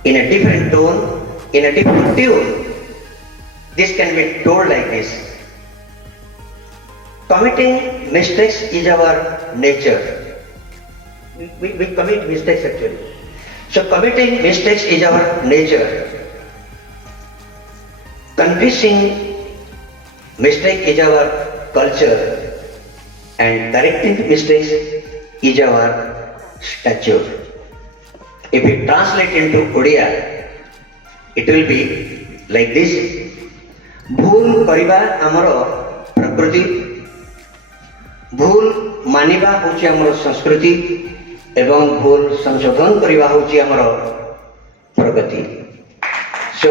In a different tone, in a different tune, this can be told like this. Committing mistakes is our nature. We commit mistakes actually. So committing mistakes is our nature. Confessing mistake is our culture. And correcting mistakes is our stature. If we translate into Odia, it will be like this. Bhul kariba amaro prakriti, bhul maniba hochi amaro sanskriti, ebong bhul sanshodhan kariba hochi amaro pragati. So,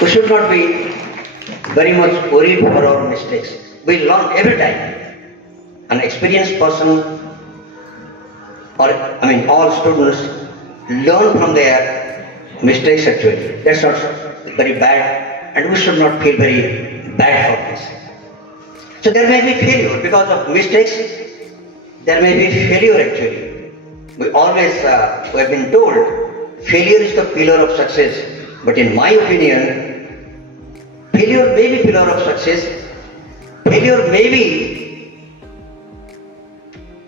we should not be very much worried for our mistakes. We learn every time. An experienced person, all students learn from their mistakes actually. That's not very bad, and we should not feel very bad for this. So there may be failure because of mistakes. There may be failure actually. we always we have been told failure is the pillar of success. But in my opinion, failure may be pillar of success. Failure may be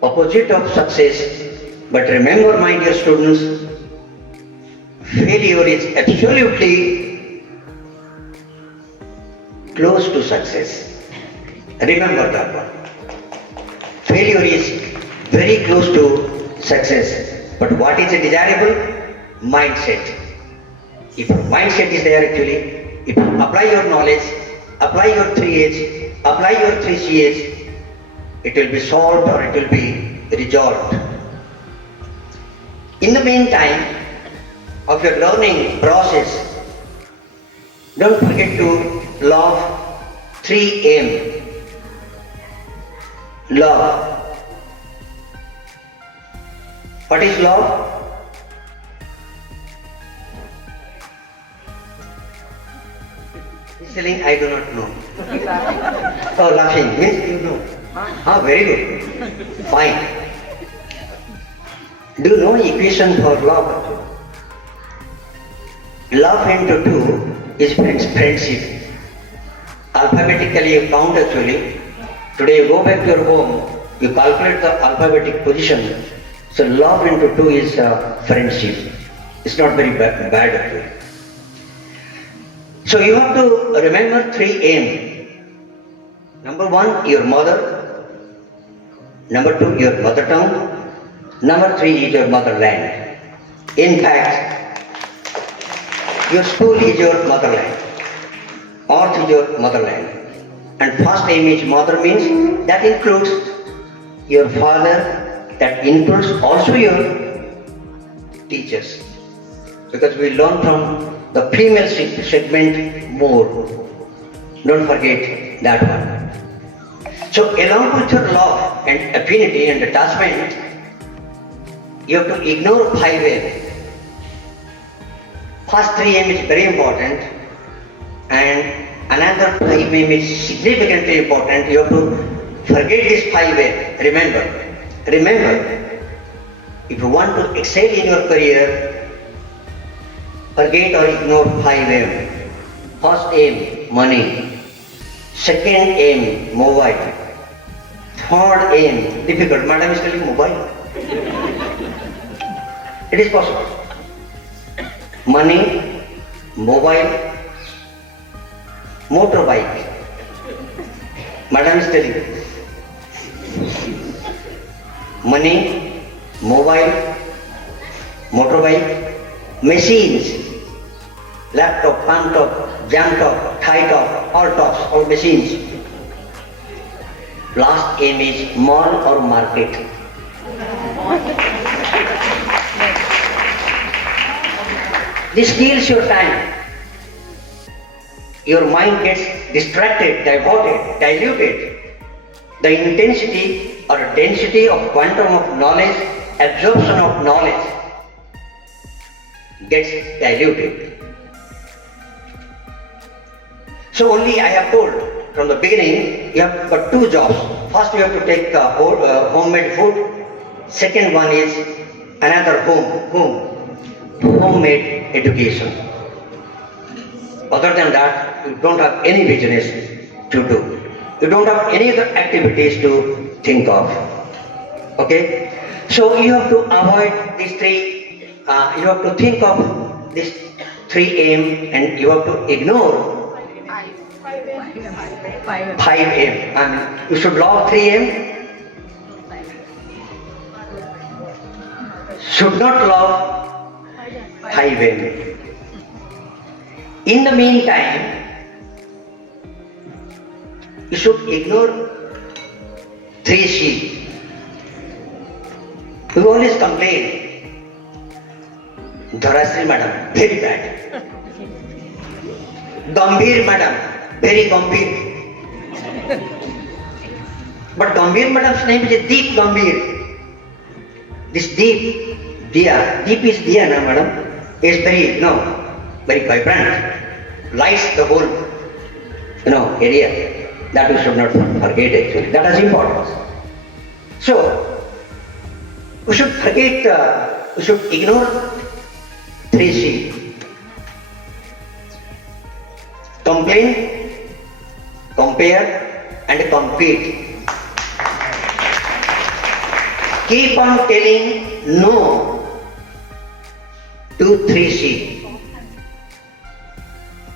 opposite of success. But remember, my dear students, failure is absolutely close to success. Remember that one. Failure is very close to success. But what is a desirable? Mindset. If your mindset is there actually, if you apply your knowledge, apply your 3H, apply your 3CH, it will be solved or it will be resolved. In the meantime of your learning process, don't forget to love 3M. Love. What is love? He's telling, I do not know. Oh, laughing means you know. Ah, very good. Fine. Do you know equation for love? Love into 2 is friendship. Alphabetically you count actually. Today you go back to your home, you calculate the alphabetic position. So love into 2 is friendship. It's not very bad actually. So you have to remember 3M. Number 1, your mother. Number 2, your mother tongue. Number 3 is your motherland. In fact, your school is your motherland. Earth is your motherland. And first aim is mother means that includes your father, that includes also your teachers. Because we learn from the female segment more. Don't forget that one. So along with your love and affinity and attachment, you have to ignore 5M. First 3M is very important and another 5M is significantly important. You have to forget this 5M. Remember, if you want to excel in your career, forget or ignore 5M. First aim, money. Second aim, mobile. Third aim, difficult. Madam is telling mobile. It is possible. Money, mobile, motorbike. Madam is telling. Money, mobile, motorbike, machines, laptop, pan top, jam top, thigh top, all tops, all machines. Last aim is mall or market. This kills your time. Your mind gets distracted, diverted, diluted. The intensity or density of quantum of knowledge, absorption of knowledge gets diluted. So only I have told from the beginning, you have got 2 jobs. First you have to take homemade food. Second one is another homemade education. Other than that, you don't have any business to do. You don't have any other activities to think of. Okay? So you have to avoid these 3, you have to think of this 3M and you have to ignore 5M. And you should love 3M. Should not love 5M. In the meantime, you should ignore 3C. We always complain. Dharasri madam, very bad. Gambhir madam, very gambhir. But Gambhir madam's name is Deep Gambhir. This Deep, Diya, Deep is Diya, na madam? Is very vibrant. Lights the whole, area. That we should not forget actually. That has importance. So, We should forget, we should ignore 3C. Complain, compare, and compete. Keep on telling no to 3C.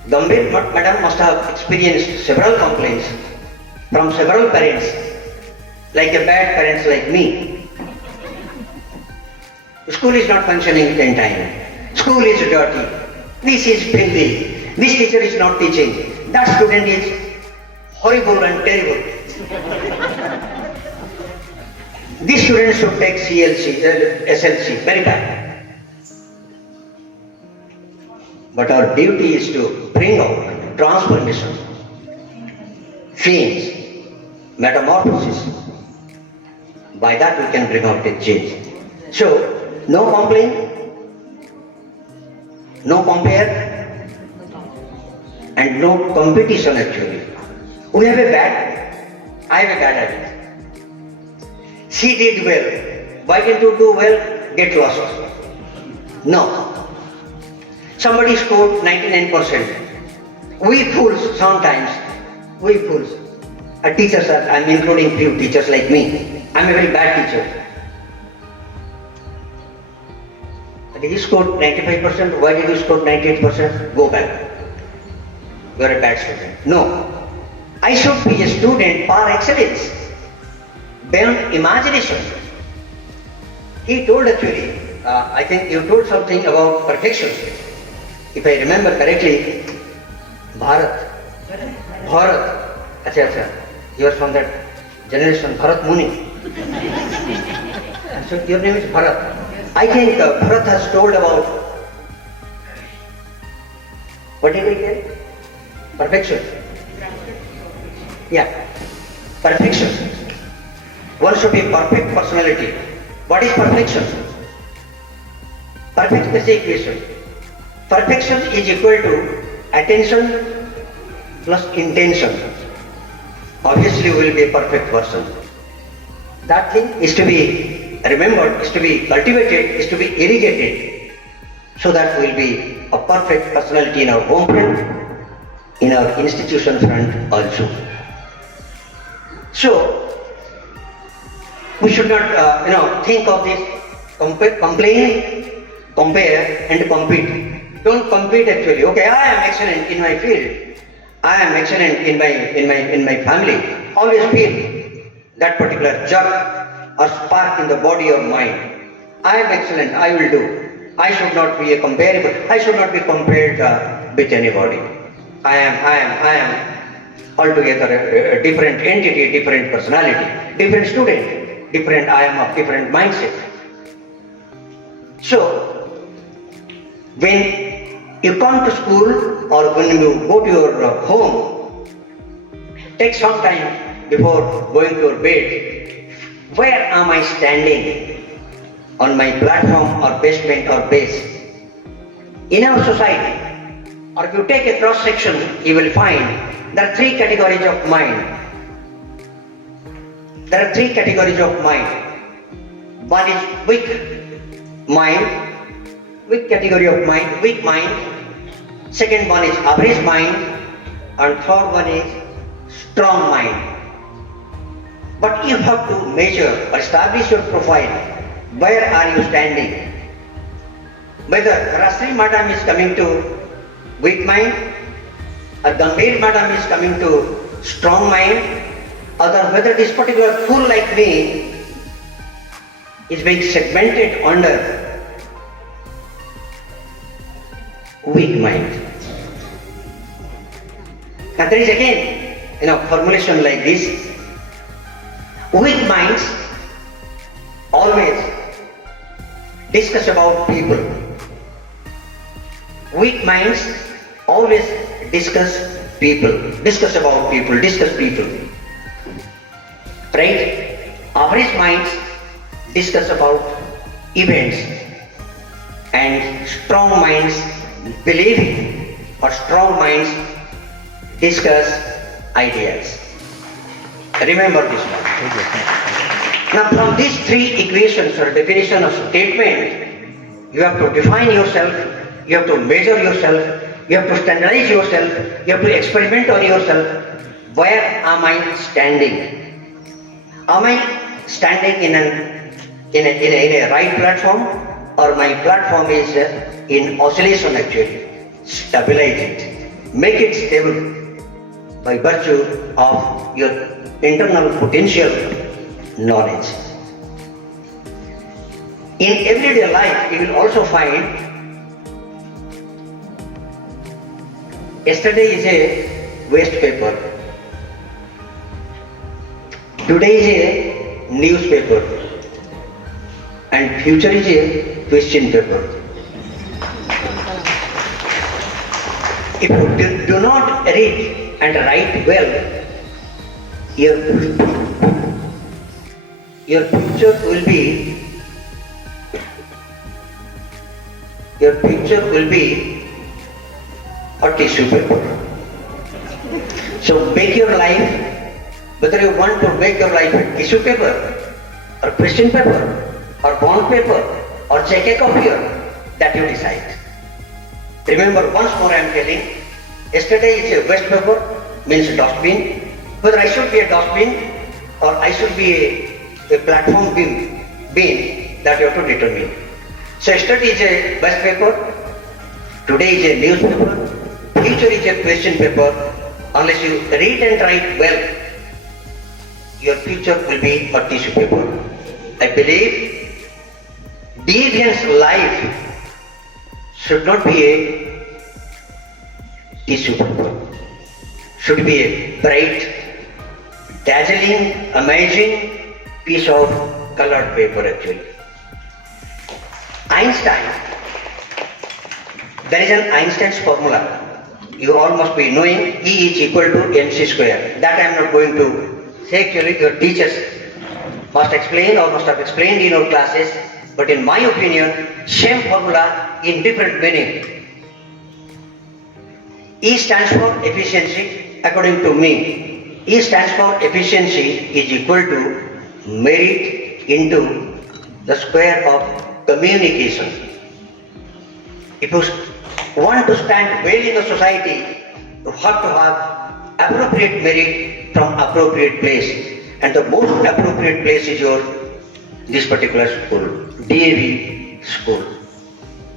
Gambhir madam must have experienced several complaints from several parents, like a bad parents like me. School is not functioning in time. School is dirty. This is filthy. This teacher is not teaching. That student is horrible and terrible. This student should take SLC, very bad. But our duty is to bring out transformation, change, metamorphosis. By that we can bring out the change. So, no complaint, no compare, and no competition actually. We have a bad, I have a bad habit. She did well. Why didn't you do well? Get lost. No. Somebody scored 99%. We fools sometimes, we fools. Teachers are, I'm including few teachers like me. I'm a very bad teacher. Did you score 95%? Why did you score 98%? Go back. You are a bad student. No. I should be a student par excellence, beyond imagination. He told actually, I think you told something about perfection. If I remember correctly, Bharat. Acha. You are from that generation, Bharat Muni. So your name is Bharat. I think Bharat has told about, what did he get? Perfection. Yeah, perfection. One should be perfect personality. What is perfection? Perfect is the equation. Perfection is equal to attention plus intention. Obviously we will be a perfect person. That thing is to be remembered, is to be cultivated, is to be irrigated, so that we will be a perfect personality in our home front, in our institution front also. So, we should not think of this complain, compare and compete. Don't compete actually. Okay, I am excellent in my field. I am excellent in my family. Always feel that particular jerk or spark in the body or mind. I am excellent, I will do. I should not be a comparable. I should not be compared with anybody. I am altogether a different entity, different personality, different student, different, I am of different mindset. So, when you come to school or when you go to your home, take some time before going to your bed. Where am I standing? On my platform or basement or base? In our society, or if you take a cross section, you will find there are three categories of mind. There are three categories of mind. One is weak mind, weak category of mind, weak mind. Second one is average mind, and third one is strong mind. But you have to measure or establish your profile. Where are you standing? Whether Rastri Madam is coming to weak mind, or Gambhir Madam is coming to strong mind, or whether this particular fool like me is being segmented under weak mind. And there is again, formulation like this. Weak minds always discuss about people. Weak minds always discuss people, discuss about people, discuss people. Right? Average minds discuss about events, and strong minds believe, or strong minds discuss ideas. Remember this one. Now from these three equations or definition of statement, you have to define yourself, you have to measure yourself, you have to standardize yourself, you have to experiment on yourself. Where am I standing? Am I standing in a right platform, or my platform is in oscillation actually? Stabilize it, make it stable by virtue of your internal potential knowledge. In everyday life, you will also find yesterday is a waste paper, today is a newspaper, and future is a question paper. If you do not read and write well, your future will be a tissue paper. So make your life, whether you want to make your life a tissue paper, or question paper, or bond paper, or check a copier, that you decide. Remember, once more I am telling, yesterday is a waste paper, means dustbin. Whether I should be a dustbin or I should be a platform bean, that you have to determine. So yesterday is a waste paper, today is a newspaper, future is a question paper. Unless you read and write well, your future will be a tissue paper. I believe deviant's life should not be a tissue paper, should be a bright, dazzling, amazing piece of colored paper actually. Einstein, there is an Einstein's formula. You all must be knowing E is equal to mc square. That I am not going to say actually, your teachers must explain or must have explained in your classes, but in my opinion, same formula in different meaning. E stands for efficiency, according to me. E stands for efficiency is equal to merit into the square of communication. If you want to stand well in the society, you have to have appropriate merit from appropriate place. And the most appropriate place is this particular school, DAV school,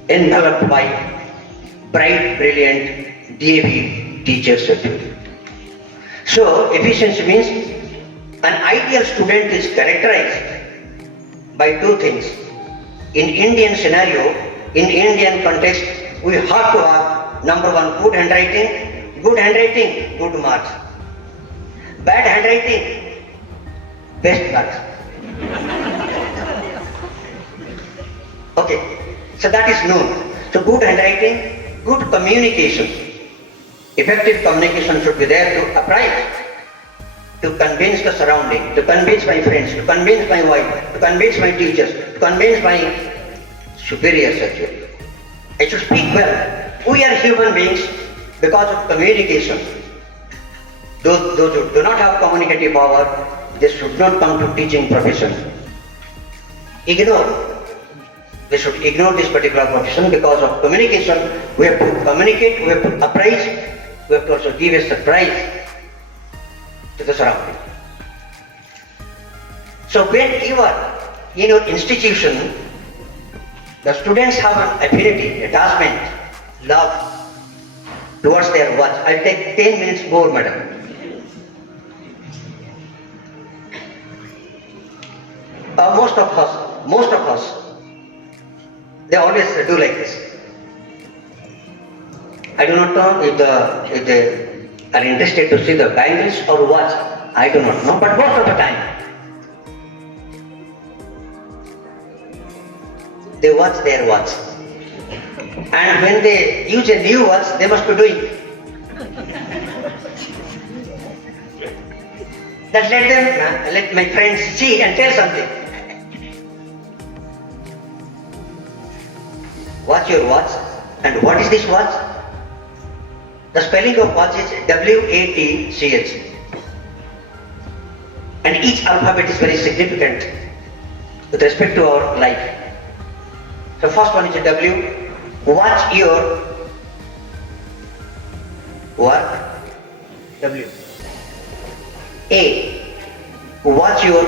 enveloped by bright, brilliant DAV teachers. So efficiency means an ideal student is characterized by two things. In Indian scenario, in Indian context, we have to have number one, good handwriting, good marks. Bad handwriting, best marks. Okay, so that is known. So good handwriting, good communication. Effective communication should be there to apprise, to convince the surrounding, to convince my friends, to convince my wife, to convince my teachers, to convince my superiors actually. I should speak well. We are human beings because of communication. Those who do not have communicative power, they should not come to teaching profession. Ignore. They should ignore this particular profession because of communication. We have to communicate, we have to apprise, we have to also give a surprise to the surrounding. So when you are in your institution, the students have an affinity, attachment, love towards their watch. I'll take 10 minutes more, madam. Most of us, they always do like this. I do not know if they are interested to see the bangles or watch. I do not know, but most of the time, they watch their watch. And when they use a new watch, they must be doing. That let my friends see and tell something. Watch your watch. And what is this watch? The spelling of watch is WATCH. And each alphabet is very significant. with respect to our life. So first one is a W. Watch your work. W. A. Watch your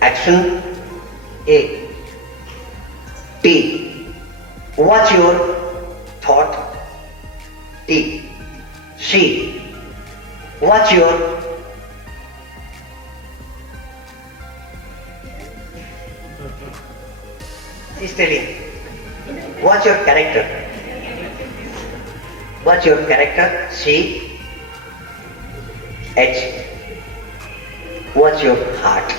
action. A. T. Watch your thought. T. C. Watch your He's telling. Watch your character. Watch your character. C. H. Watch your heart.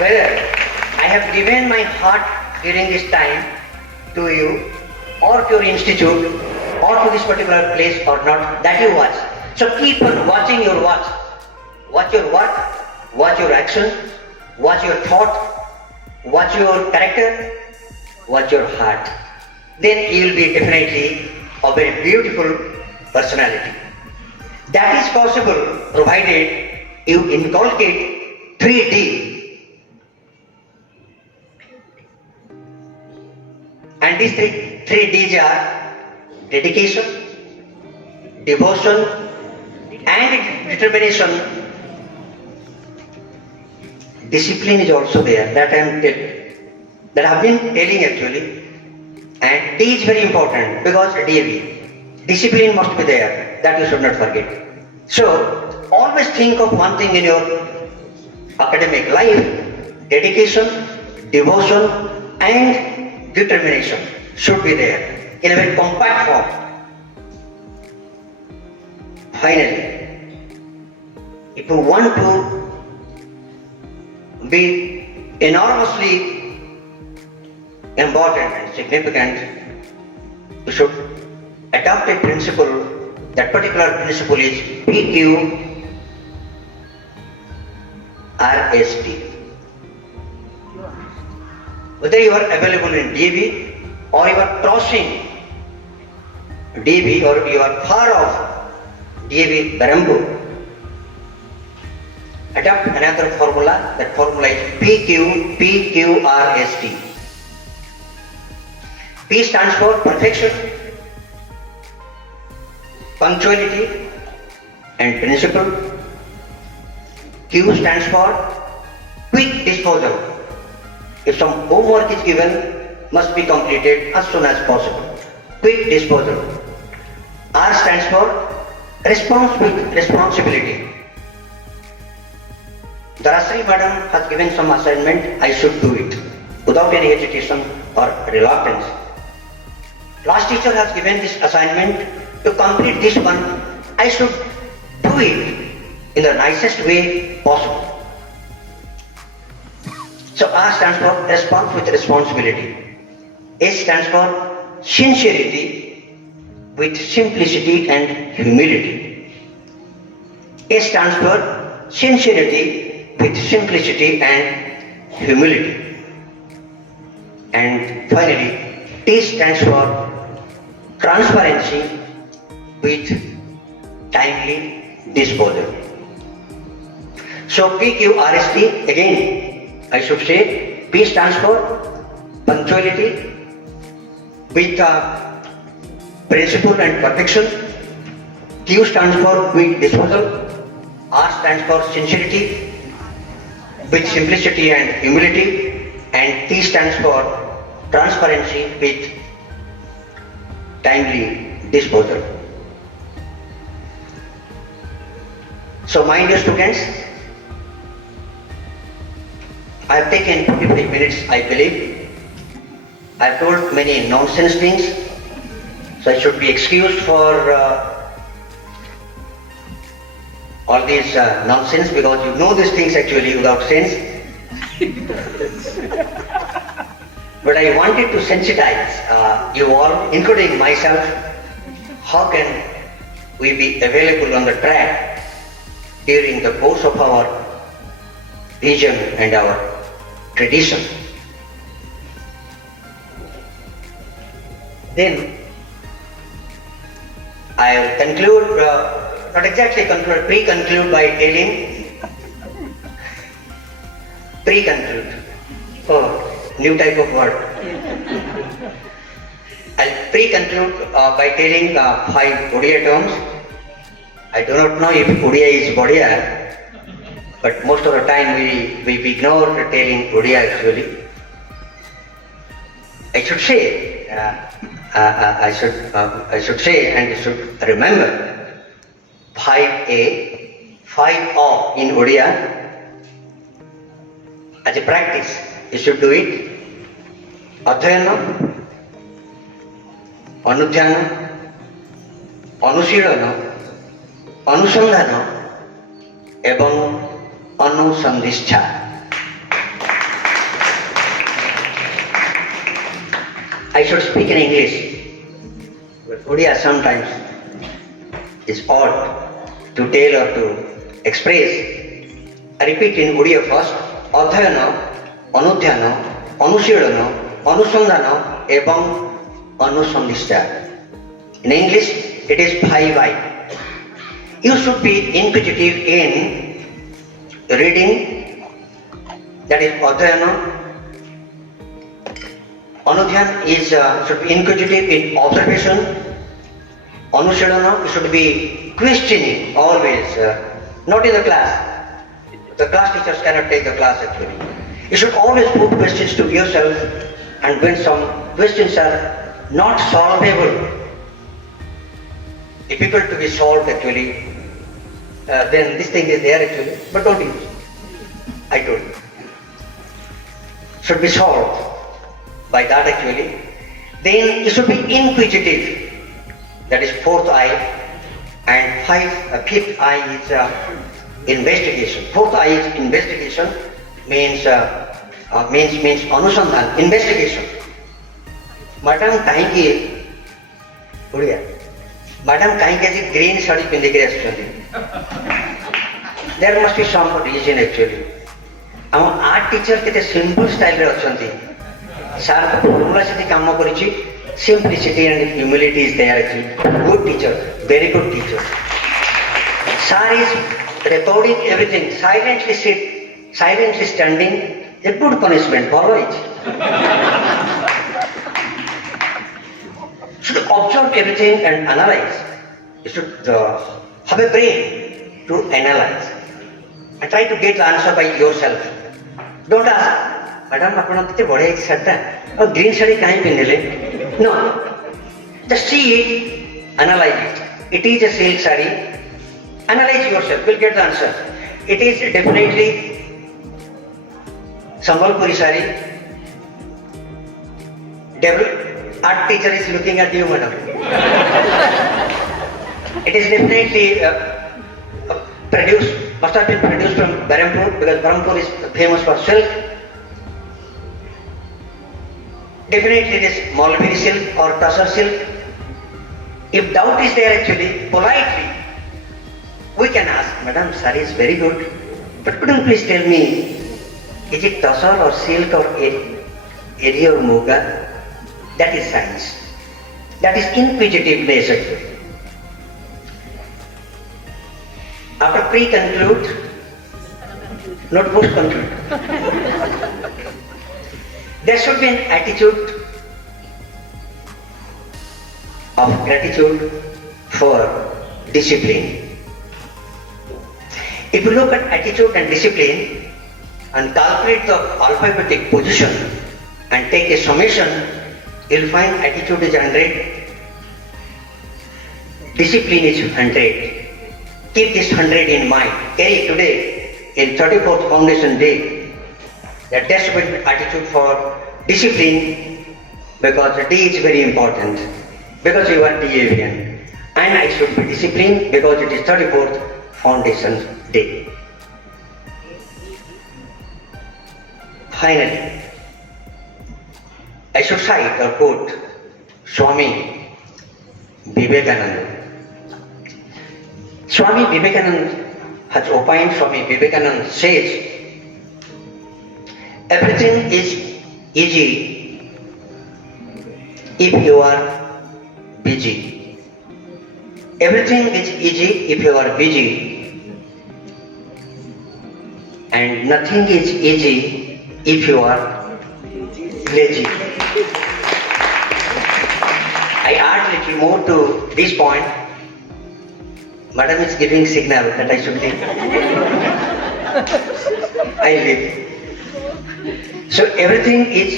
Whether I have given my heart during this time to you or to your institute or to this particular place or not, that you watch. So keep on watching your watch. Watch your work, watch your action, watch your thought, watch your character, watch your heart. Then you will be definitely of a beautiful personality. That is possible provided you inculcate 3D. And these three D's are dedication, devotion, and determination. Discipline is also there. That I have been telling actually. And D is very important because DAV. Discipline must be there. That you should not forget. So always think of one thing in your academic life: dedication, devotion, and determination should be there in a very compact form. Finally, if you want to be enormously important and significant, you should adopt a principle. That particular principle is PQRST. Whether you are available in DAV or you are crossing DAV or you are far off DAV Berhampur, adopt another formula. That formula is PQRST. P stands for perfection, punctuality, and principle. Q stands for quick disposal. If some homework is given, must be completed as soon as possible. Quick disposal. R stands for responsibility. Tanushri madam has given some assignment, I should do it without any hesitation or reluctance. Class teacher has given this assignment to complete this one, I should do it in the nicest way possible. So R stands for response with responsibility. S stands for sincerity with simplicity and humility. S stands for sincerity with simplicity and humility. And finally, T stands for transparency with timely disposal. So PQRST, again I should say, P stands for punctuality with principle and perfection. Q stands for quick disposal. R stands for sincerity with simplicity and humility. And T stands for transparency with timely disposal. So my dear students, I have taken 45 minutes, I believe. I have told many nonsense things, so I should be excused for all these nonsense, because you know these things actually without sense. But I wanted to sensitize you all, including myself, how can we be available on the track during the course of our vision and our tradition. Then I will conclude, not exactly conclude, pre-conclude by telling pre-conclude. Oh, new type of word. I'll pre-conclude by telling 5 Odia terms. I do not know if Odia is Bodia, but most of the time we ignore telling Odia actually. I should say, I should say and you should remember 5A, 5O in Odia. As a practice, you should do it. Adhyayana, Anudhyana, Anushilana, Anusandhana, Ebang Anusandhischa. I should speak in English, but Odia sometimes is odd to tell or to express. I repeat in Odia first. Adhyayana, Anudhyana, Anushilana, Anusandhana, Ebang Anusandhischa. In English, it is 5I. You should be inquisitive in reading, that is Adhyayana. Anudhyana is should be inquisitive in observation. Anushilana, you should be questioning always, not in the class. The class teachers cannot take the class actually. You should always put questions to yourself, and when some questions are not solvable, difficult to be solved actually, then this thing is there actually, but don't use. I told you. Should be solved by that actually. Then you should be inquisitive. That is 4th I, and 5th I is investigation. 4th I is investigation, means anusandhan, investigation. Madam kahinki Odia. Madam kahinki green sari pindikiri asuchandi. There must be some reason actually. Our art teacher kete simple style re achandi. Sir formula seti kamma karichi. Simplicity and humility is there actually. Good teacher, very good teacher. Sir is recording everything, silently standing, a good punishment, follow it. Should observe everything and analyze. You should have a brain to analyze and try to get the answer by yourself. Don't ask, Madam, apna kite bade ek sarta, green sari kahin pinile? No, just see it, analyze it. It is a silk sari. Analyze yourself, you'll get the answer. It is definitely Sambalpuri sari. Art teacher is looking at you, madam. It is definitely must have been produced from Berhampur, because Berhampur is famous for silk. Definitely it is Malvi silk or Tasar silk. If doubt is there actually, politely, we can ask, Madam, sari is very good, but could you please tell me, is it Tasar or silk or eri or muga? That is science. That is inquisitiveness actually. After pre-conclude, not post-conclude. There should be an attitude of gratitude for discipline. If you look at attitude and discipline and calculate the alphabetic position and take a summation, you will find attitude is 100, discipline is 100. Keep this 100 in mind. Carry today in 34th Foundation Day the desperate attitude for discipline, because the D is very important, because you are DAVian, and I should be disciplined because it is 34th Foundation Day. Finally, I should cite or quote Swami Vivekananda. Swami Vivekananda has opined, Swami Vivekananda says, everything is easy if you are busy. Everything is easy if you are busy, and nothing is easy if you are lazy. I add little more to this point. Madam is giving signal that I should leave. I leave. So everything is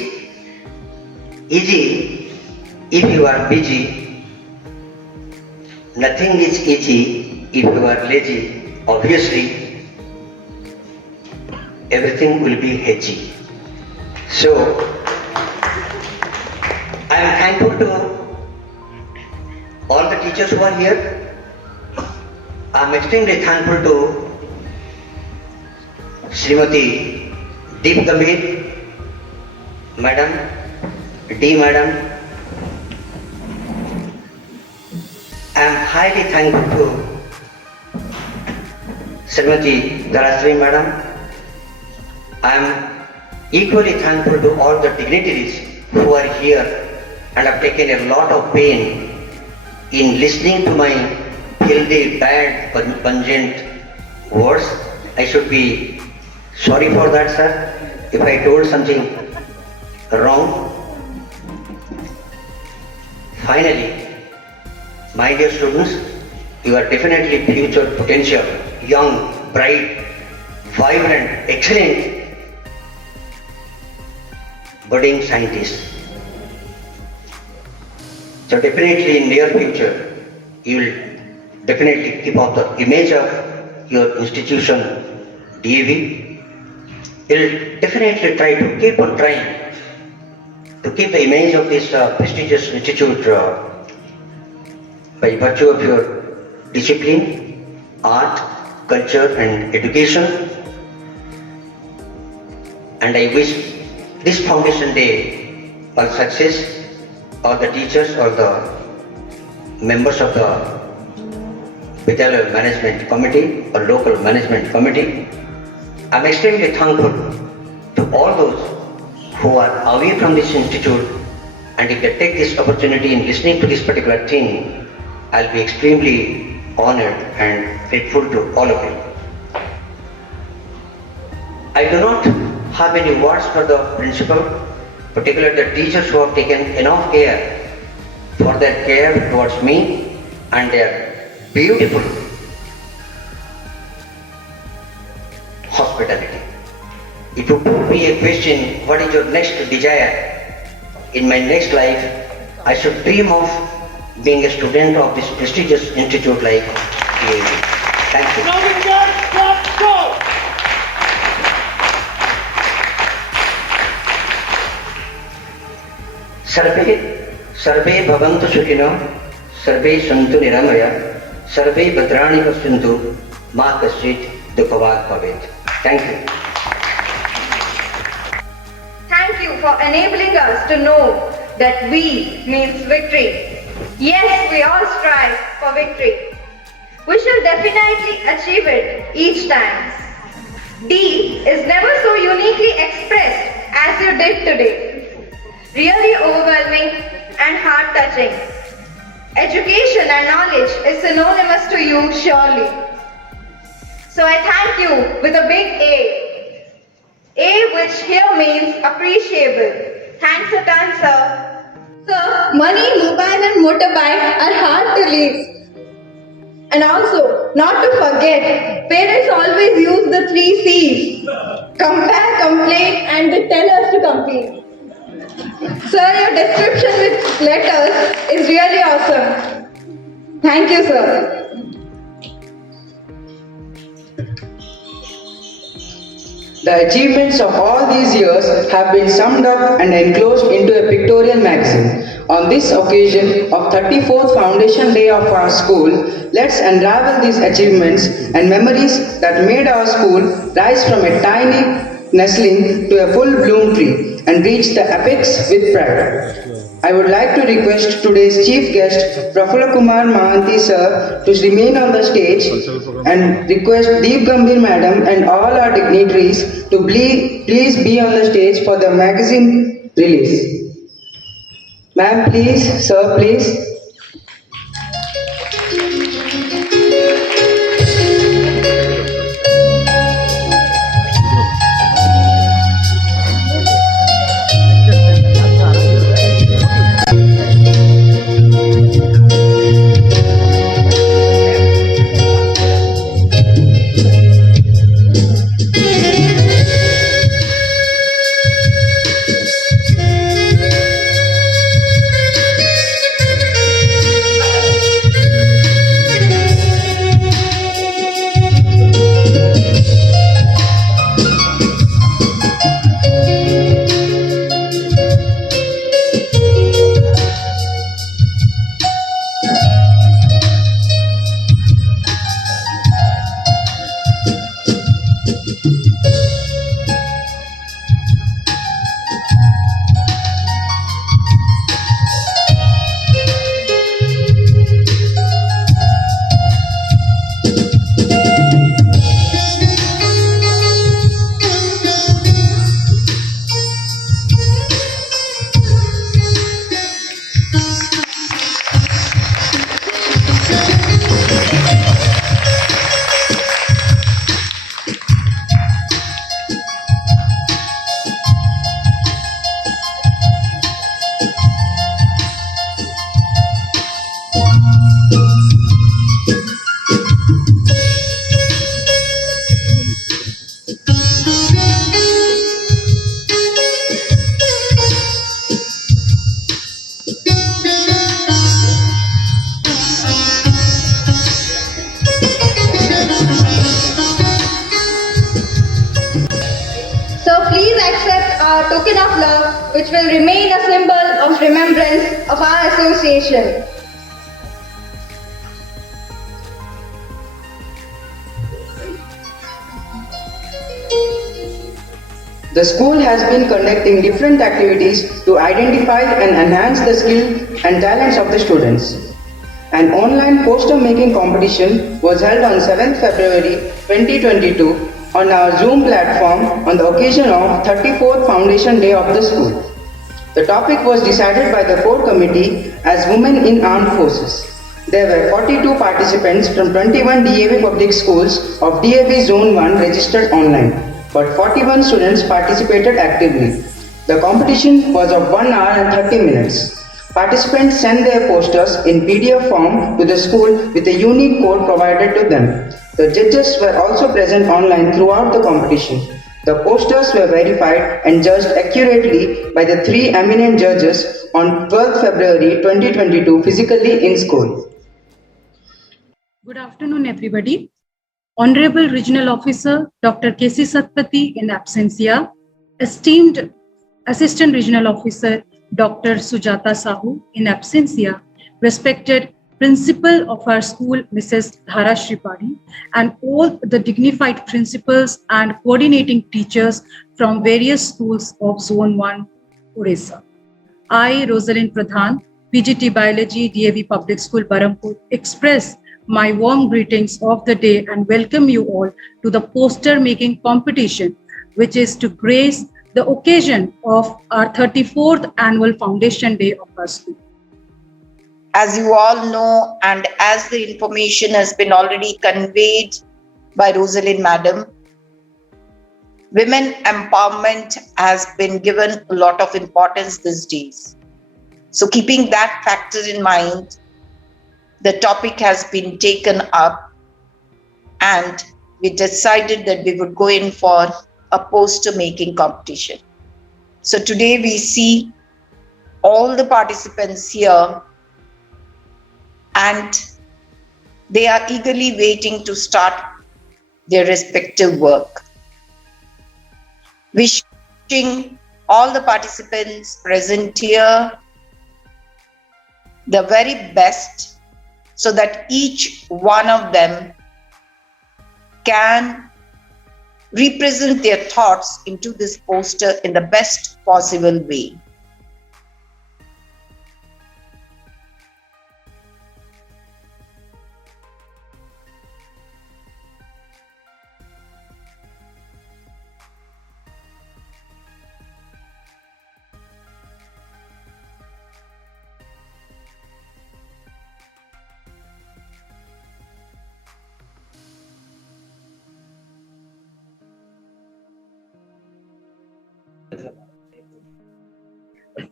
easy if you are busy. Nothing is easy if you are lazy. Obviously, everything will be hedgy. So, I am thankful to all the teachers who are here. I am extremely thankful to Srimati Deep Gambhir, Madam, D Madam. I am highly thankful to Srimati Jayalaxmi Madam. I am equally thankful to all the dignitaries who are here and have taken a lot of pain in listening to my filthy, bad, pungent words. I should be sorry for that, sir, if I told something wrong. Finally, my dear students, you are definitely future potential, young, bright, vibrant, excellent, budding scientists. So definitely in near future, you will definitely keep up the image of your institution, DAV. You will definitely try to keep on trying to keep the image of this prestigious institute by virtue of your discipline, art, culture and education. And I wish this Foundation Day all success, all the teachers, all the members of the Vidyalaya Management Committee or local management committee. I am extremely thankful to all those who are away from this institute, and if they take this opportunity in listening to this particular thing, I'll be extremely honored and grateful to all of you. I do not have any words for the principal, particularly the teachers who have taken enough care for their care towards me and their beautiful hospitality. If you put me a question, what is your next desire in my next life, I should dream of being a student of this prestigious institute like DAV. Thank you. Let's go! सर्वे भवन्तु सुखिनः, सर्वे सन्तु निरामया, सर्वे भद्राणि पश्यन्तु, मा कश्चित् दुःखभाग् भवेत्. Thank you. Thank you for enabling us to know that we means victory. Yes, we all strive for victory. We shall definitely achieve it each time. D is never so uniquely expressed as you did today. Really overwhelming and heart-touching. Education and knowledge is synonymous to you surely. So I thank you with a big A. A which here means appreciable. Thanks a ton, sir. Sir, money, mobile and motorbike are hard to leave. And also, not to forget, parents always use the 3 C's. Compare, complain and they tell us to compete. Sir, your description with letters is really awesome. Thank you, sir. The achievements of all these years have been summed up and enclosed into a pictorial magazine. On this occasion of 34th Foundation Day of our school, let's unravel these achievements and memories that made our school rise from a tiny nestling to a full-bloom tree and reach the apex with pride. I would like to request today's chief guest, Kumar sir, to remain on the stage and request Deep Gambhir madam and all our dignitaries to please be on the stage for the magazine release. Ma'am, please. Sir, please. token of love which will remain a symbol of remembrance of our association. The school has been conducting different activities to identify and enhance the skill and talents of the students. An online poster making competition was held on 7th February 2022 on our Zoom platform on the occasion of 34th Foundation Day of the school. The topic was decided by the core committee as Women in Armed Forces. There were 42 participants from 21 DAV public schools of DAV Zone 1 registered online, but 41 students participated actively. The competition was of 1 hour and 30 minutes. Participants sent their posters in PDF form to the school with a unique code provided to them. The judges were also present online throughout the competition. The posters were verified and judged accurately by the 3 eminent judges on 12th February 2022 physically in school. Good afternoon, everybody. Honorable Regional Officer Dr. K.C. Satpathy in absentia, esteemed Assistant Regional Officer Dr. Sujata Sahu in absentia, respected Principal of our school Mrs. Dhara Shripadi, and all the dignified principals and coordinating teachers from various schools of Zone 1, Odisha. I, Rosalind Pradhan, PGT Biology, DAV Public School, Berhampur, express my warm greetings of the day and welcome you all to the poster making competition, which is to grace the occasion of our 34th annual Foundation Day of our school. As you all know, and as the information has been already conveyed by Rosalind Madam, women empowerment has been given a lot of importance these days. So keeping that factor in mind, the topic has been taken up and we decided that we would go in for a poster making competition. So today we see all the participants here and they are eagerly waiting to start their respective work. Wishing all the participants present here the very best so that each one of them can represent their thoughts into this poster in the best possible way.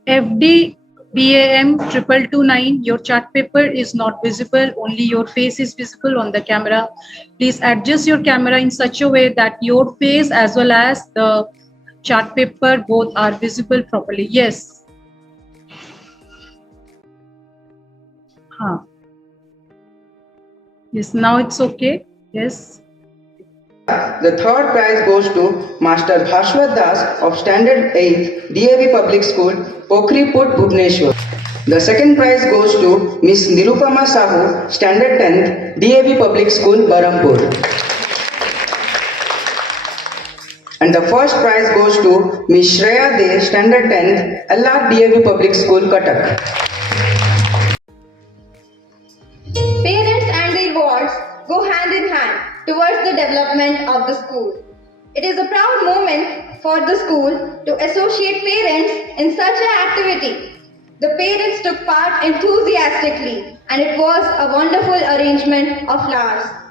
FD BAM 2229, your chart paper is not visible, only your face is visible on the camera. Please adjust your camera in such a way that your face as well as the chart paper both are visible properly. Yes. Yes, now it's okay. Yes. The third prize goes to Master Bhashwat Das of Standard 8th DAV Public School, Pokhriput, Bhubaneswar. The second prize goes to Miss Nirupama Sahu, Standard 10th DAV Public School, Berhampur. And the first prize goes to Miss Shreya De, Standard 10th, Allah DAV Public School, Cuttack. Parents and their wards go hand in hand towards the development of the school. It is a proud moment for the school to associate parents in such an activity. The parents took part enthusiastically and it was a wonderful arrangement of flowers.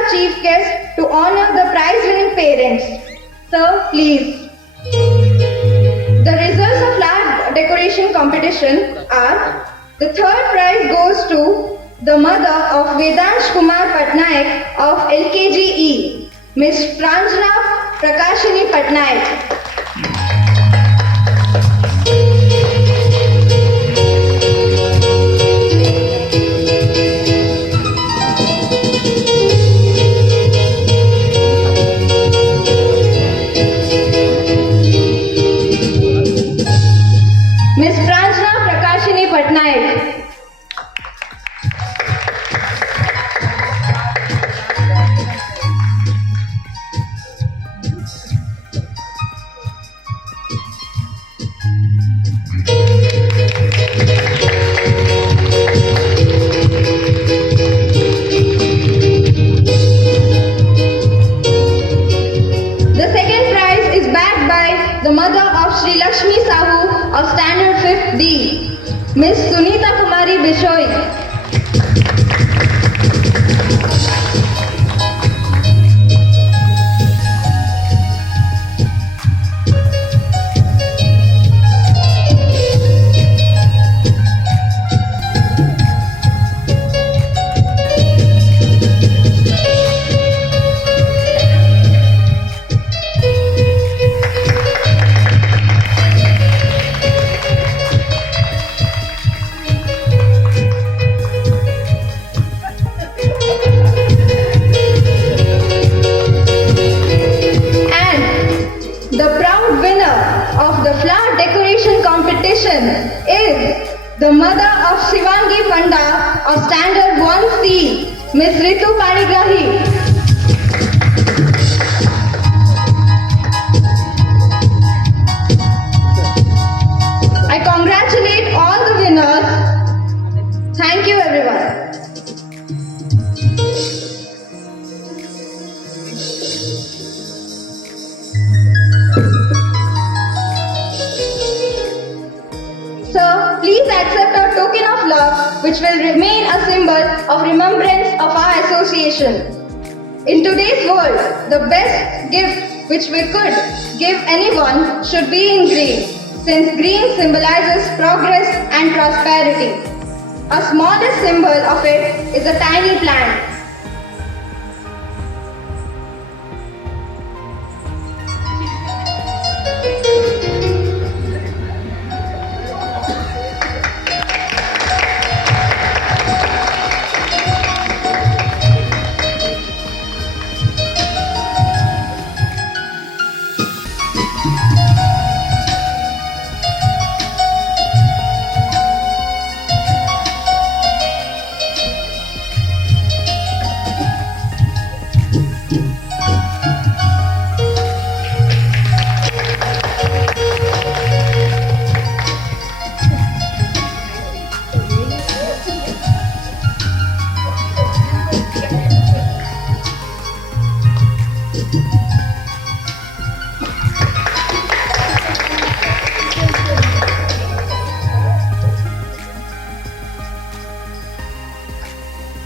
our chief guest to honor the prize-winning parents. Sir, please. The results of flag decoration competition are: the third prize goes to the mother of Vedansh Kumar Patnaik of LKGE, Miss Pranjana Prakashini Patnaik. Miss Pranjana Prakashini Patnaik. The second prize is backed by the mother of Sri Lakshmi Sahu of Standard 5th D, Miss Sunita Kumari Bishoy. Is the mother of Shivangi Panda of Standard 1C, Miss Ritu Panigrahi. I congratulate all the winners. Thank you, everyone. Sir, please accept our token of love, which will remain a symbol of remembrance of our association. In today's world, the best gift which we could give anyone should be in green, since green symbolizes progress and prosperity. A smallest symbol of it is a tiny plant.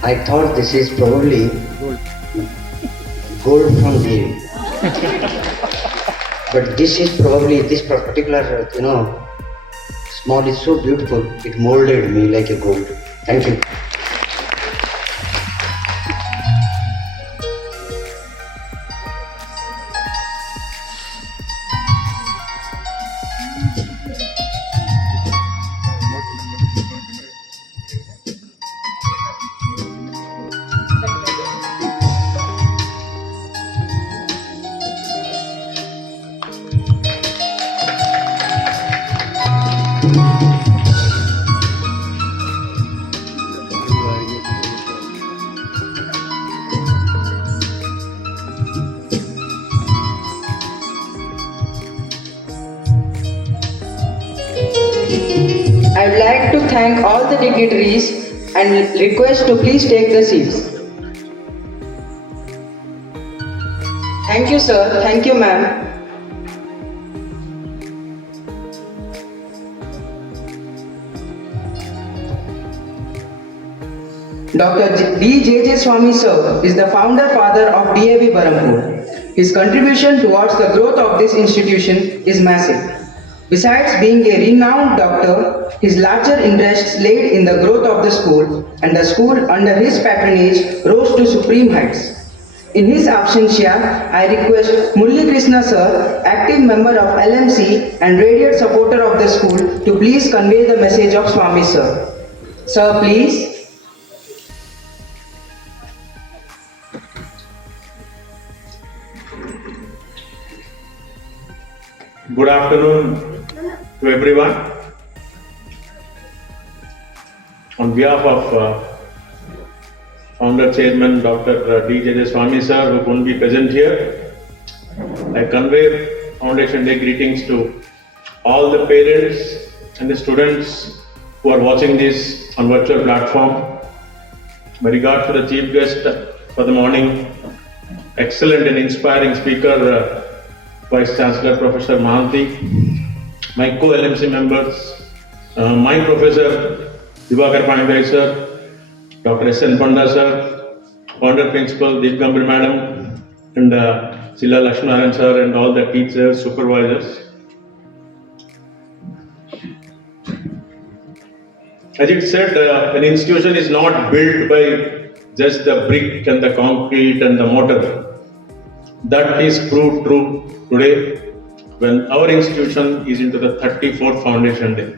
I thought this is probably gold from Devi. But this is probably, this particular, small is so beautiful, it molded me like a gold. Thank you. I would like to thank all the dignitaries and request to please take the seats. Thank you, sir. Thank you, ma'am. Dr. D.J.J. Swami Sir is the founder father of DAV Berhampur. His contribution towards the growth of this institution is massive. Besides being a renowned doctor, his larger interests laid in the growth of the school, and the school under his patronage rose to supreme heights. In his absentia, I request Murli Krishna Sir, active member of LMC and radiant supporter of the school, to please convey the message of Swami Sir. Sir, please. Good afternoon to everyone. On behalf of Founder Chairman Dr. D.J.J. Swami Sir, who couldn't be present here, I convey Foundation Day greetings to all the parents and the students who are watching this on virtual platform. My regards to the chief guest for the morning, excellent and inspiring speaker, Vice Chancellor Professor Mahanti, my co-LMC members, my professor Panigrahi sir, Dr. S.N. Panda sir, Founder Principal Devi Madam, and Jayalaxmi sir, and all the teachers, supervisors. As it said, an institution is not built by just the brick and the concrete and the mortar. That is proved true today when our institution is into the 34th Foundation Day.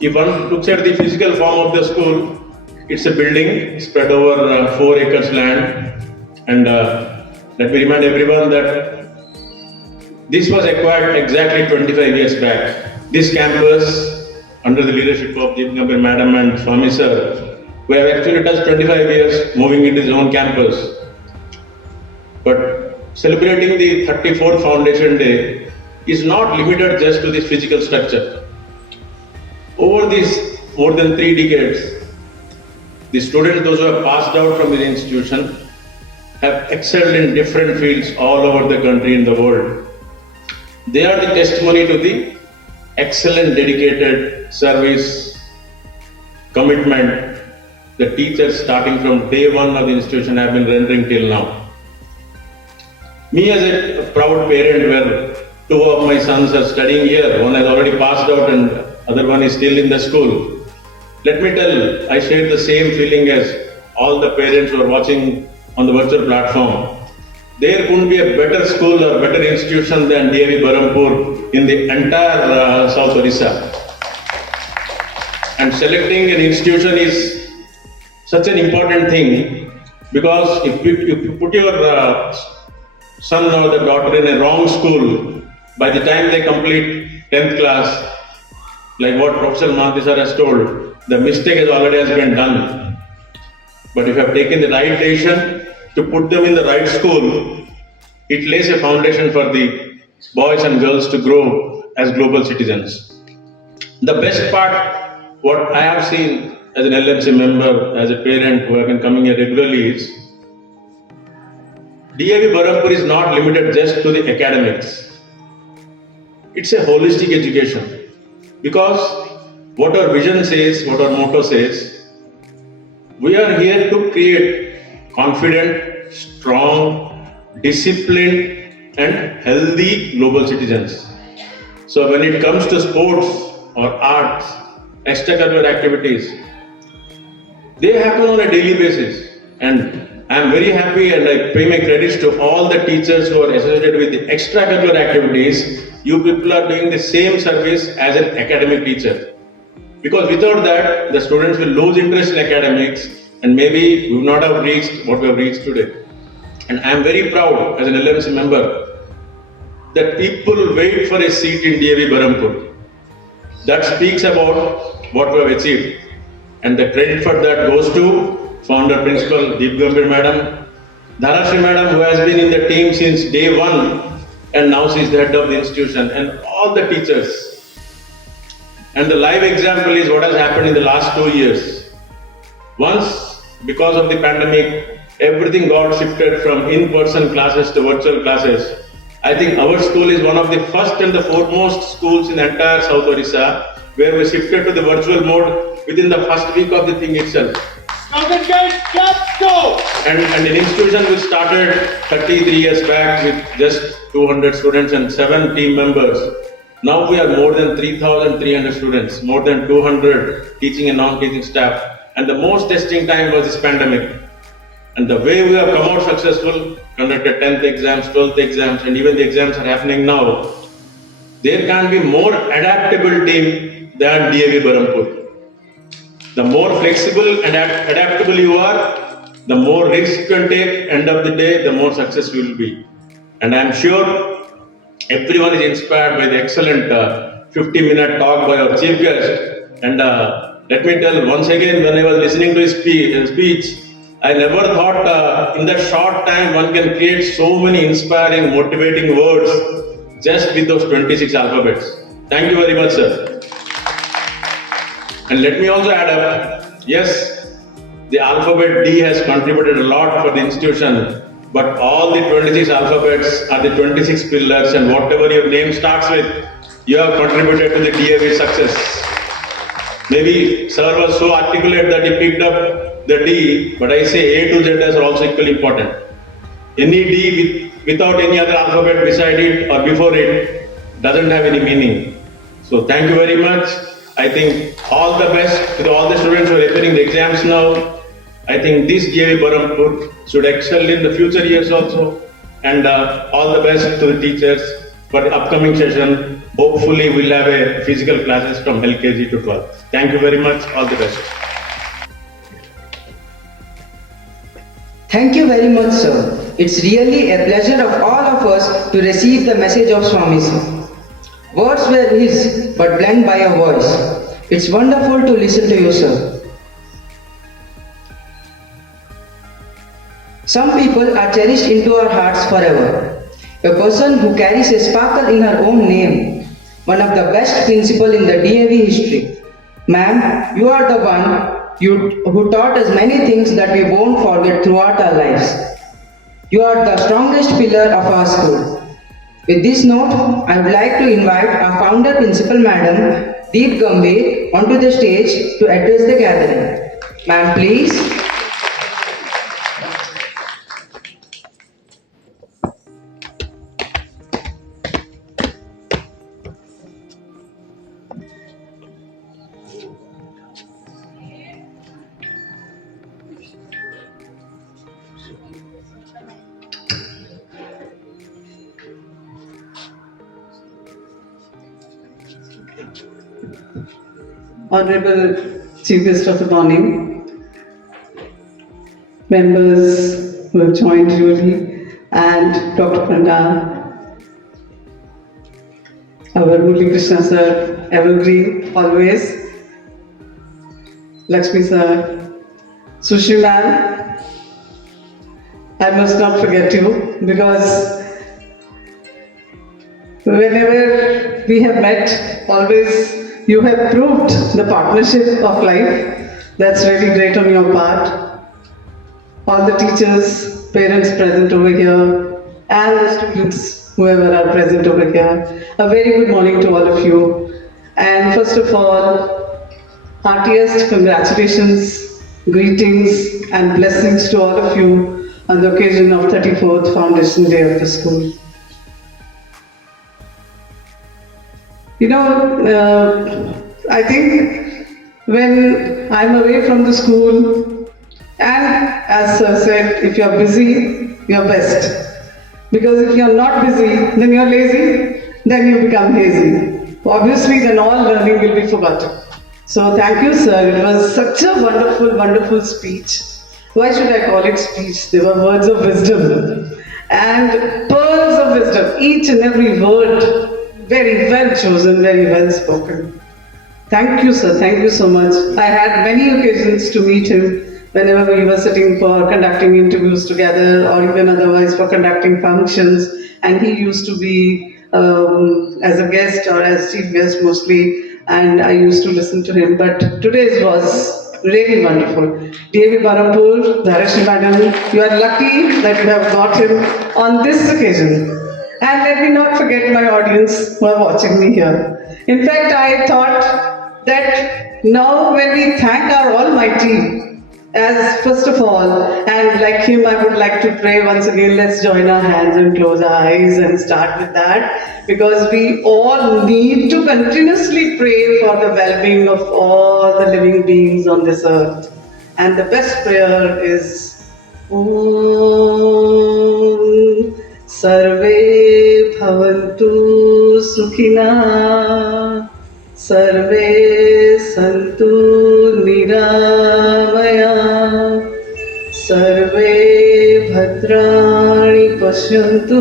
If one looks at the physical form of the school, it's a building spread over 4 acres land, and let me remind everyone that this was acquired exactly 25 years back. This campus, under the leadership of Devi Madam and Swami Sir, we have actually touched 25 years moving into his own campus. But celebrating the 34th Foundation Day is not limited just to this physical structure. Over these more than 3 decades, the students, those who have passed out from this institution, have excelled in different fields all over the country and the world. They are the testimony to the excellent, dedicated service, commitment the teachers starting from day one of the institution have been rendering till now. Me as a proud parent, where 2 of my sons are studying here, one has already passed out and other one is still in the school. Let me tell, I share the same feeling as all the parents who are watching on the virtual platform. There couldn't be a better school or better institution than DAV Berhampur in the entire South Odisha. And selecting an institution is such an important thing, because if you put your son or the daughter in a wrong school, by the time they complete 10th class, like what Professor Mahanti sir has told, the mistake has already been done. But if you have taken the right decision to put them in the right school, it lays a foundation for the boys and girls to grow as global citizens. The best part, what I have seen as an LMC member, as a parent who have been coming here regularly, is DAV Berhampur is not limited just to the academics. It's a holistic education, because what our vision says, what our motto says, we are here to create confident, strong, disciplined and healthy global citizens. So when it comes to sports or arts, extracurricular activities, they happen on a daily basis, and I am very happy and I pay my credits to all the teachers who are associated with the extracurricular activities. You people are doing the same service as an academic teacher. Because without that, the students will lose interest in academics and maybe we will not have reached what we have reached today. And I am very proud as an LMC member that people wait for a seat in DAV Berhampur. That speaks about what we have achieved. And the credit for that goes to Founder Principal Devi Madam, Tanushri Madam, who has been in the team since day one, and now she is the head of the institution, and all the teachers. And the live example is what has happened in the last 2 years. Once, because of the pandemic, everything got shifted from in-person classes to virtual classes. I think our school is one of the first and the foremost schools in the entire South Odisha, where we shifted to the virtual mode within the first week of the thing itself. Scout and Guide Clubs, go! And an institution which started 33 years back with just 200 students and 7 team members. Now we are more than 3,300 students, more than 200 teaching and non-teaching staff. And the most testing time was this pandemic. And the way we have come out successful, conducted 10th exams, 12th exams, and even the exams are happening now. There can be more adaptable team than DAV Berhampur. The more flexible and adaptable you are, the more risk you can take. End of the day, the more success you will be. And I am sure everyone is inspired by the excellent 50-minute talk by our chief guest. And let me tell once again, when I was listening to his speech, I never thought in that short time one can create so many inspiring, motivating words just with those 26 alphabets. Thank you very much, sir. And let me also add up, yes, the alphabet D has contributed a lot for the institution, but all the 26 alphabets are the 26 pillars, and whatever your name starts with, you have contributed to the DAV success. Maybe sir was so articulate that he picked up the D, but I say A to Z are also equally important. Any D without any other alphabet beside it or before it doesn't have any meaning. So thank you very much. I think all the best to all the students who are appearing the exams now. I think this DAV Berhampur should excel in the future years also. And all the best to the teachers for the upcoming session. Hopefully we'll have a physical classes from LKG to 12th. Thank you very much. All the best. Thank you very much, sir. It's really a pleasure of all of us to receive the message of Swami sir. Words were his, but blended by a voice. It's wonderful to listen to you, sir. Some people are cherished into our hearts forever. A person who carries a sparkle in her own name. One of the best principals in the DAV history. Ma'am, you are the one who taught us many things that we won't forget throughout our lives. You are the strongest pillar of our school. With this note, I would like to invite our founder principal Madam Deep Gambhir onto the stage to address the gathering. Ma'am, please. Honorable Chief Guest of the morning, members who have joined Julie, and Dr. Panda, our Murli Krishna sir, evergreen always, Lakshmi sir, Sushri ma'am, I must not forget you because whenever we have met, always you have proved the partnership of life. That's really great on your part. All the teachers, parents present over here, and the students, whoever are present over here. A very good morning to all of you. And first of all, heartiest congratulations, greetings, and blessings to all of you on the occasion of 34th Foundation Day of the school. You know, I think when I'm away from the school, and as Sir said, if you're busy, you're best. Because if you're not busy, then you're lazy, then you become hazy. Obviously, then all learning will be forgotten. So thank you, sir. It was such a wonderful, wonderful speech. Why should I call it speech? They were words of wisdom and pearls of wisdom. Each and every word very well chosen, very well spoken. Thank you, sir. Thank you so much. I had many occasions to meet him whenever we were sitting for conducting interviews together or even otherwise for conducting functions. And he used to be as a guest or as chief guest mostly, and I used to listen to him. But today's was really wonderful. DAV Berhampur, Dharashni Madam, you are lucky that you have got him on this occasion. And let me not forget my audience who are watching me here. In fact, I thought that now when we thank our Almighty as first of all, and like him, I would like to pray once again. Let's join our hands and close our eyes and start with that, because we all need to continuously pray for the well-being of all the living beings on this earth. And the best prayer is Om Sarve Bhavantu Sukhina Sarve Santu Niramaya Sarve Bhadrani Pashyantu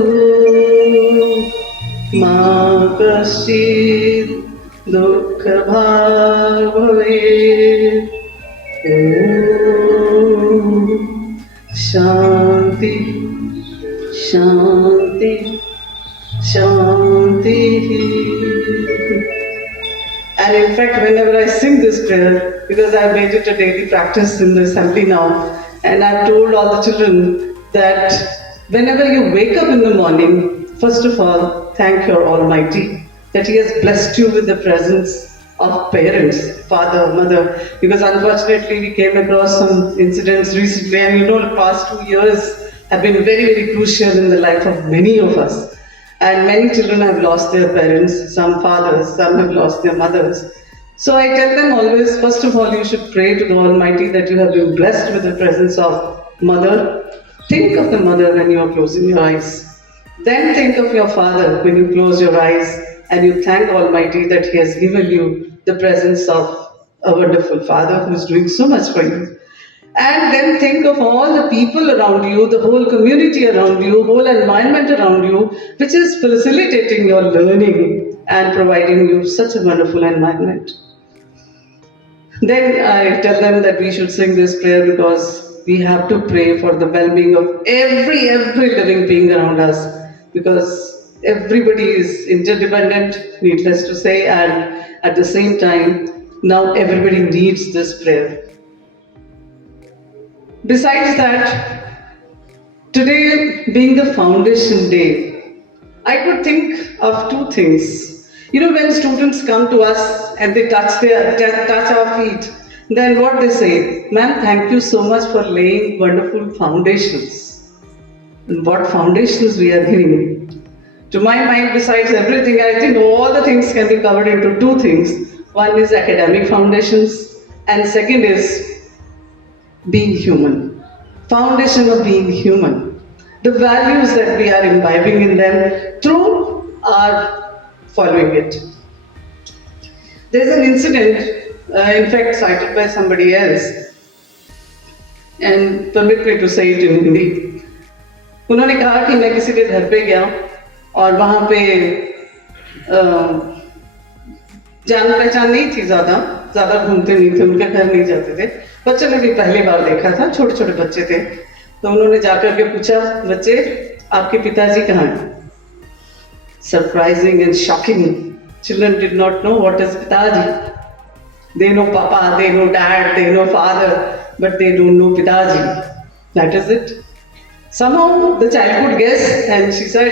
Ma Kaschid Dukkha Bhag Bhavet. Om Shanti Shanti Shanti. And in fact, whenever I sing this prayer, because I've made it a daily practice in the assembly now, and I've told all the children that whenever you wake up in the morning, first of all, thank your Almighty that He has blessed you with the presence of parents, father, mother, because unfortunately we came across some incidents recently, and the past 2 years have been very, very crucial in the life of many of us. And many children have lost their parents, some fathers, some have lost their mothers. So I tell them always, first of all, you should pray to the Almighty that you have been blessed with the presence of mother. Think of the mother when you are closing your eyes. Then think of your father when you close your eyes, and you thank Almighty that He has given you the presence of a wonderful father who is doing so much for you. And then think of all the people around you, the whole community around you, whole environment around you, which is facilitating your learning and providing you such a wonderful environment. Then I tell them that we should sing this prayer because we have to pray for the well-being of every living being around us, because everybody is interdependent, needless to say, and at the same time, now everybody needs this prayer. Besides that, today being the Foundation Day, I could think of two things. When students come to us and they touch our feet, then what they say, ma'am, thank you so much for laying wonderful foundations. And what foundations we are giving. To my mind, besides everything, I think all the things can be covered into two things. One is academic foundations, and second is being human. Foundation of being human. The values that we are imbibing in them through our following it. There's an incident, in fact cited by somebody else, and permit me to say it in Hindi. उन्होंने कहा कि मैं किसी के घर पे गया और वहाँ पे जान पहचान नहीं थी, ज़्यादा घूमते नहीं थे, उनके घर नहीं जाते थे। बच्चों ने भी पहली बार देखा था, छोटे छोटे बच्चे थे। तो उन्होंने जाकर के पूछा, बच्चे आपके पिताजी कहाँ हैं? Surprising and shocking, children did not know what is Pitaji. They know Papa, they know Dad, they know Father, but they don't know Pitaji. That is it. Somehow the child could guess, and she said,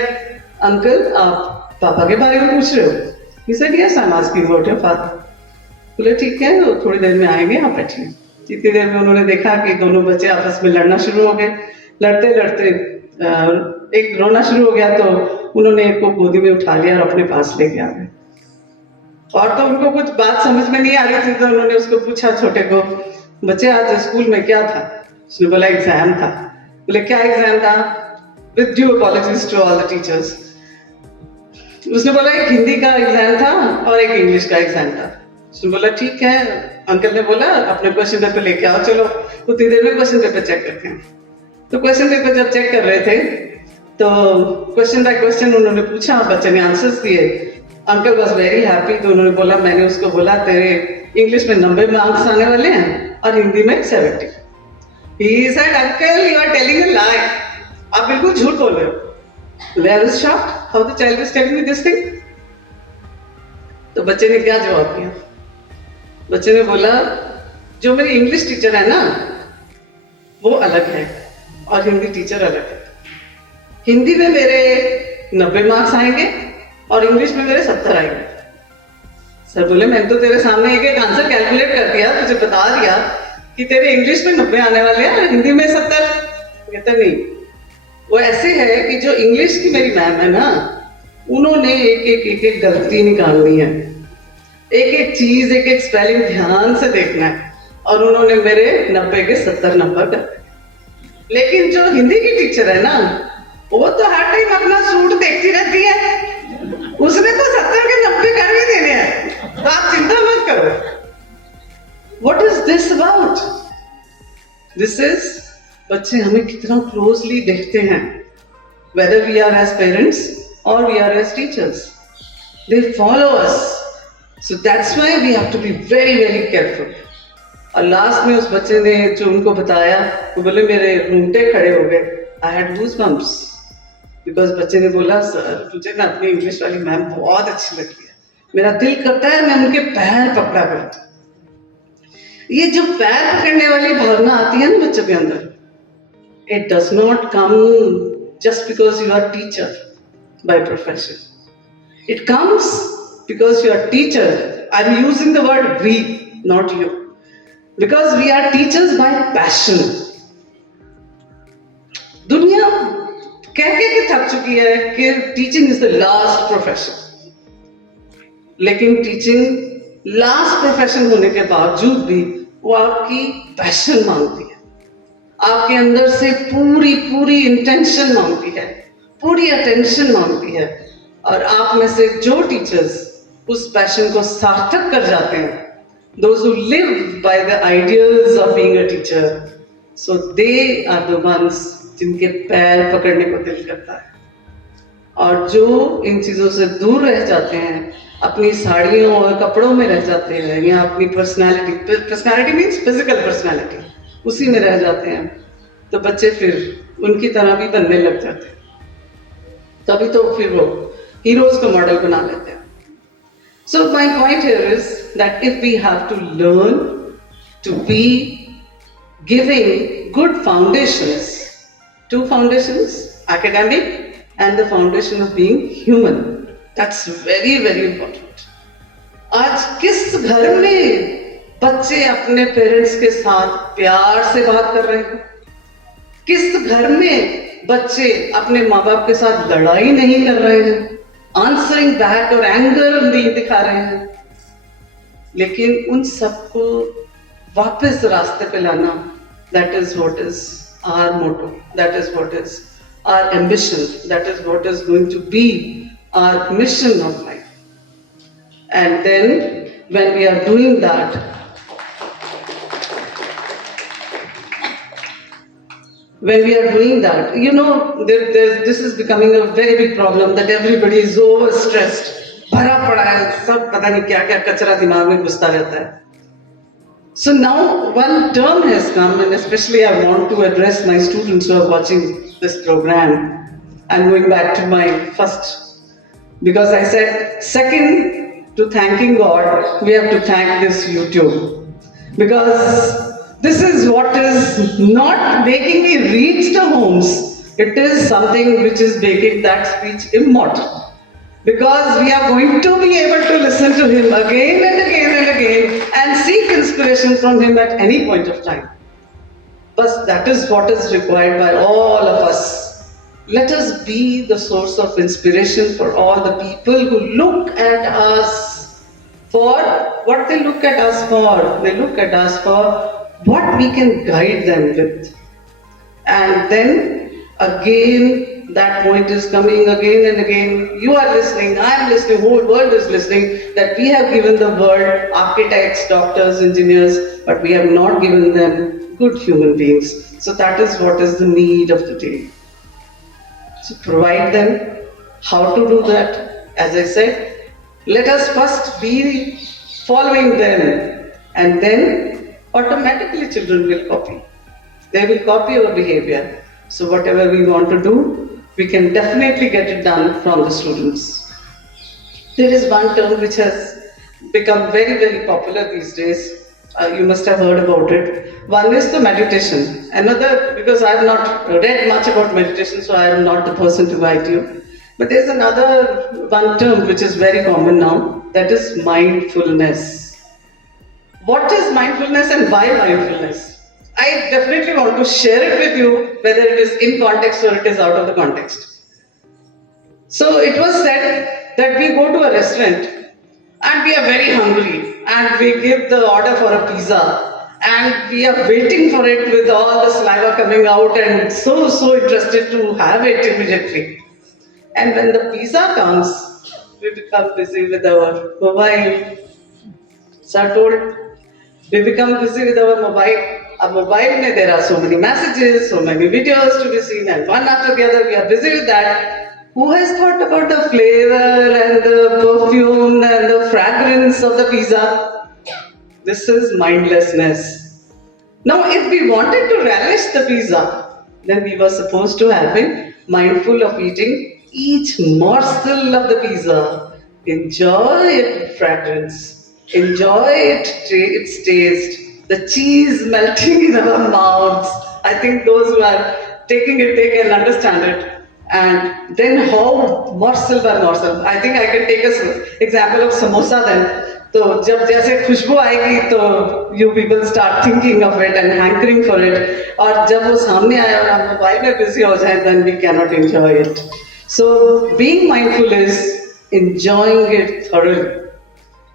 Uncle, आप पापा के बारे में पूछ रहे हो? He said, yes, I'm asking about your father. बोले ठीक है, थोड़ी देर में आएंगे, आप बैठिए। जितनी देर में उन्होंने देखा कि दोनों बच्चे आपस में लड़ना शुरू हो गए। लड़ते लड़ते एक रोना शुरू हो गया, तो उन्होंने एक को गोदी में उठा लिया और अपने पास लेके आ गए। और तो उनको कुछ बात समझ में नहीं आ रही थी, तो उन्होंने उसको पूछा, छोटे को, बच्चे आज स्कूल में क्या था? उसने बोला एग्जाम था। बोले क्या एग्जाम था? With due apologies to all the teachers. उसने बोला एक हिंदी का एग्जाम था और एक इंग्लिश का एग्जाम था। उसने बोला ठीक है। अंकल ने बोला अपने क्वेश्चन पेपर लेके आओ, चलो उतनी देर में क्वेश्चन पेपर चेक करते हैं। तो क्वेश्चन पेपर जब चेक कर रहे थे, तो क्वेश्चन बाय क्वेश्चन उन्होंने पूछा, बच्चे ने आंसर्स दिए। अंकल वॉज वेरी हैप्पी, तो उन्होंने बोला, मैंने उसको बोला तेरे इंग्लिश में 90 मार्क्स आने वाले हैं और हिंदी में 70। He said, Uncle, you are telling a lie. आप बिल्कुल झूठ बोल रहे हो। I was shocked how the child was telling me this thing. तो बच्चे ने क्या जवाब दिया? बच्चे ने बोला, जो मेरी इंग्लिश टीचर है ना, वो अलग है और हिंदी टीचर अलग है। हिंदी में मेरे 90 मार्क्स आएंगे और इंग्लिश में मेरे 70 आएंगे। सर बोले, मैंने तो तेरे सामने एक एक आंसर कैलकुलेट कर दिया, तुझे बता दिया, कि तेरे इंग्लिश में 90 आने वाले हैं, हिंदी में 70। कहते नहीं, वो ऐसे है कि जो इंग्लिश की मेरी मैम है ना, उन्होंने एक गलती निकालनी है, एक चीज, एक स्पेलिंग ध्यान से देखना है, और उन्होंने मेरे 90 के 70 नंबर कर दिए। लेकिन जो हिंदी की टीचर है ना, वो तो हर टाइम अपना सूट देखती रहती है, उसने तो 70 के 90 कर ही देने हैं, तो आप चिंता मत करो। What is this about? This is बच्चे हमें कितना क्लोजली देखते हैं, whether we are as parents or we are as teachers. They follow us. So that's why we have to be very, very careful. और लास्ट में उस बच्चे ने जो उनको बताया, वो बोले मेरे रूंगटे खड़े हो गए, I had goosebumps. बिकॉज बच्चे ने बोला सर तुझे ना अपनी इंग्लिश वाली मैम बहुत अच्छी लगती है, मेरा दिल करता है मैं उनके पैर पकड़ा करता। ये जो पैर पकड़ने वाली भावना आती है ना बच्चों के अंदर, it does not come just because you are teacher by profession, it comes because you are teacher. I am using the word we, not you, because we are teachers by passion. दुनिया कह के थक चुकी है कि teaching is the last profession, लेकिन teaching last profession होने के बावजूद भी वो आपकी पैशन मांगती है, आपके अंदर से पूरी इंटेंशन मांगती है, पूरी अटेंशन मांगती है। और आप में से जो टीचर्स उस पैशन को सार्थक कर जाते हैं, those who live by the ideals of being a teacher, so they are the ones जिनके पैर पकड़ने को दिल करता है। और जो इन चीजों से दूर रह जाते हैं, अपनी साड़ियों और कपड़ों में रह जाते हैं, या अपनी पर्सनालिटी मीन्स फिजिकल पर्सनालिटी, उसी में रह जाते हैं, तो बच्चे फिर उनकी तरह भी बनने लग जाते हैं। तभी तो फिर वो हीरोज को मॉडल बना लेते हैं। So my point here is that if we have to learn to be giving good foundations, two foundations, academic and the foundation of being human. That's very, very important. आज किस घर में बच्चे अपने पेरेंट्स के साथ प्यार से बात कर रहे हैं? किस घर में बच्चे अपने माँ बाप के साथ लड़ाई नहीं कर रहे हैं, आंसरिंग बैक और एंगर नहीं दिखा रहे हैं? लेकिन उन सबको वापस रास्ते पे लाना, that is what is our motto, that is what is our ambition, that is what is going to be our mission of life. And then when we are doing that, you know, this is becoming a very big problem that everybody is overstressed, भरा पड़ा है, सब पता नहीं क्या क्या कचरा दिमाग में घुसता रहता है। So now one term has come, and especially I want to address my students who are watching this program. I'm going back to my first, because I said second to thanking God, we have to thank this YouTube, because this is what is not making me reach the homes. It is something which is making that speech immortal, because we are going to be able to listen to him again and again and again and seek inspiration from him at any point of time. But that is what is required by all of us. Let us be the source of inspiration for all the people who look at us for what they look at us for. They look at us for what we can guide them with. And then again, that point is coming again and again. You are listening, I am listening, whole world is listening, that we have given the world architects, doctors, engineers, but we have not given them good human beings. So that is what is the need of the day. So provide them. How to do that? As I said, let us first be following them, and then automatically children will copy. They will copy our behavior. So whatever we want to do, we can definitely get it done from the students. There is one term which has become very, very popular these days. You must have heard about it. One is the meditation. Another, because I have not read much about meditation, so I am not the person to guide you. But there is another one term which is very common now, that is mindfulness. What is mindfulness and why mindfulness? I definitely want to share it with you, whether it is in context or it is out of the context. So it was said that we go to a restaurant and we are very hungry and we give the order for a pizza and we are waiting for it with all the saliva coming out and so interested to have it immediately. And when the pizza comes, we become busy with our mobile. So I told, we become busy with our mobile. Our mobile, there are so many messages, so many videos to be seen, and one after the other, we are busy with that. Who has thought about the flavor and the perfume and the fragrance of the pizza? This is mindlessness. Now, if we wanted to relish the pizza, then we were supposed to have been mindful of eating each morsel of the pizza. Enjoy its fragrance, enjoy its taste, the cheese melting in our mouths. I think those who are taking it, they can understand it. And then how morsel by morsel. I think I can take an example of samosa then. तो जब जैसे खुशबू आएगी तो you people start thinking of it and hankering for it. और जब वो सामने आए और हम मोबाइल में busy हो जाए, then we cannot enjoy it. So being mindful is enjoying it thoroughly.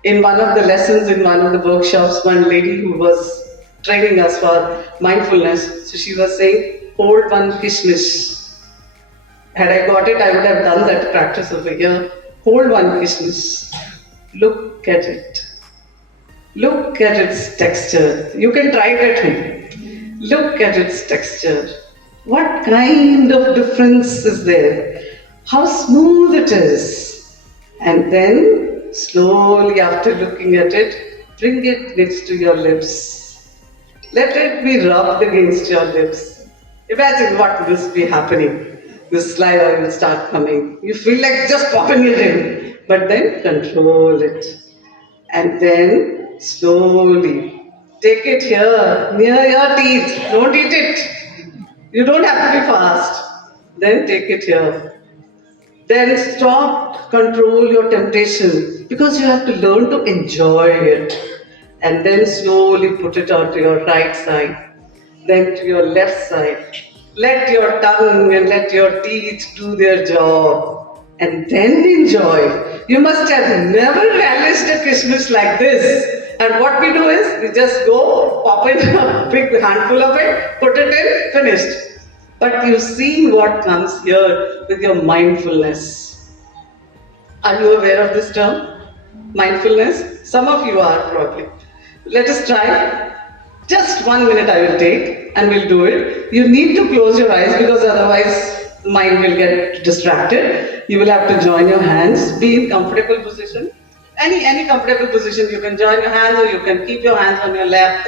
In one of the lessons, in one of the workshops, one lady who was training us for mindfulness, so she was saying, hold one kishmish. Had I got it, I would have done that practice over here. Hold one kishmish. Look at it. Look at its texture. You can try it at home. Look at its texture. What kind of difference is there? How smooth it is. And then, slowly after looking at it, bring it next to your lips. Let it be rubbed against your lips. Imagine what will be happening. The saliva will start coming. You feel like just popping it in. But then control it. And then slowly take it here, near your teeth. Don't eat it. You don't have to be fast. Then take it here. Then stop, control your temptation, because you have to learn to enjoy it. And then slowly put it onto your right side, then to your left side. Let your tongue and let your teeth do their job. And then enjoy. You must have never relished a Christmas like this. And what we do is, we just go, pop in a big handful of it, put it in, finished. But you see what comes here with your mindfulness. Are you aware of this term? Mindfulness? Some of you are probably. Let us try. Just 1 minute I will take and we'll do it. You need to close your eyes because otherwise mind will get distracted. You will have to join your hands. Be in comfortable position. Any comfortable position. You can join your hands or you can keep your hands on your lap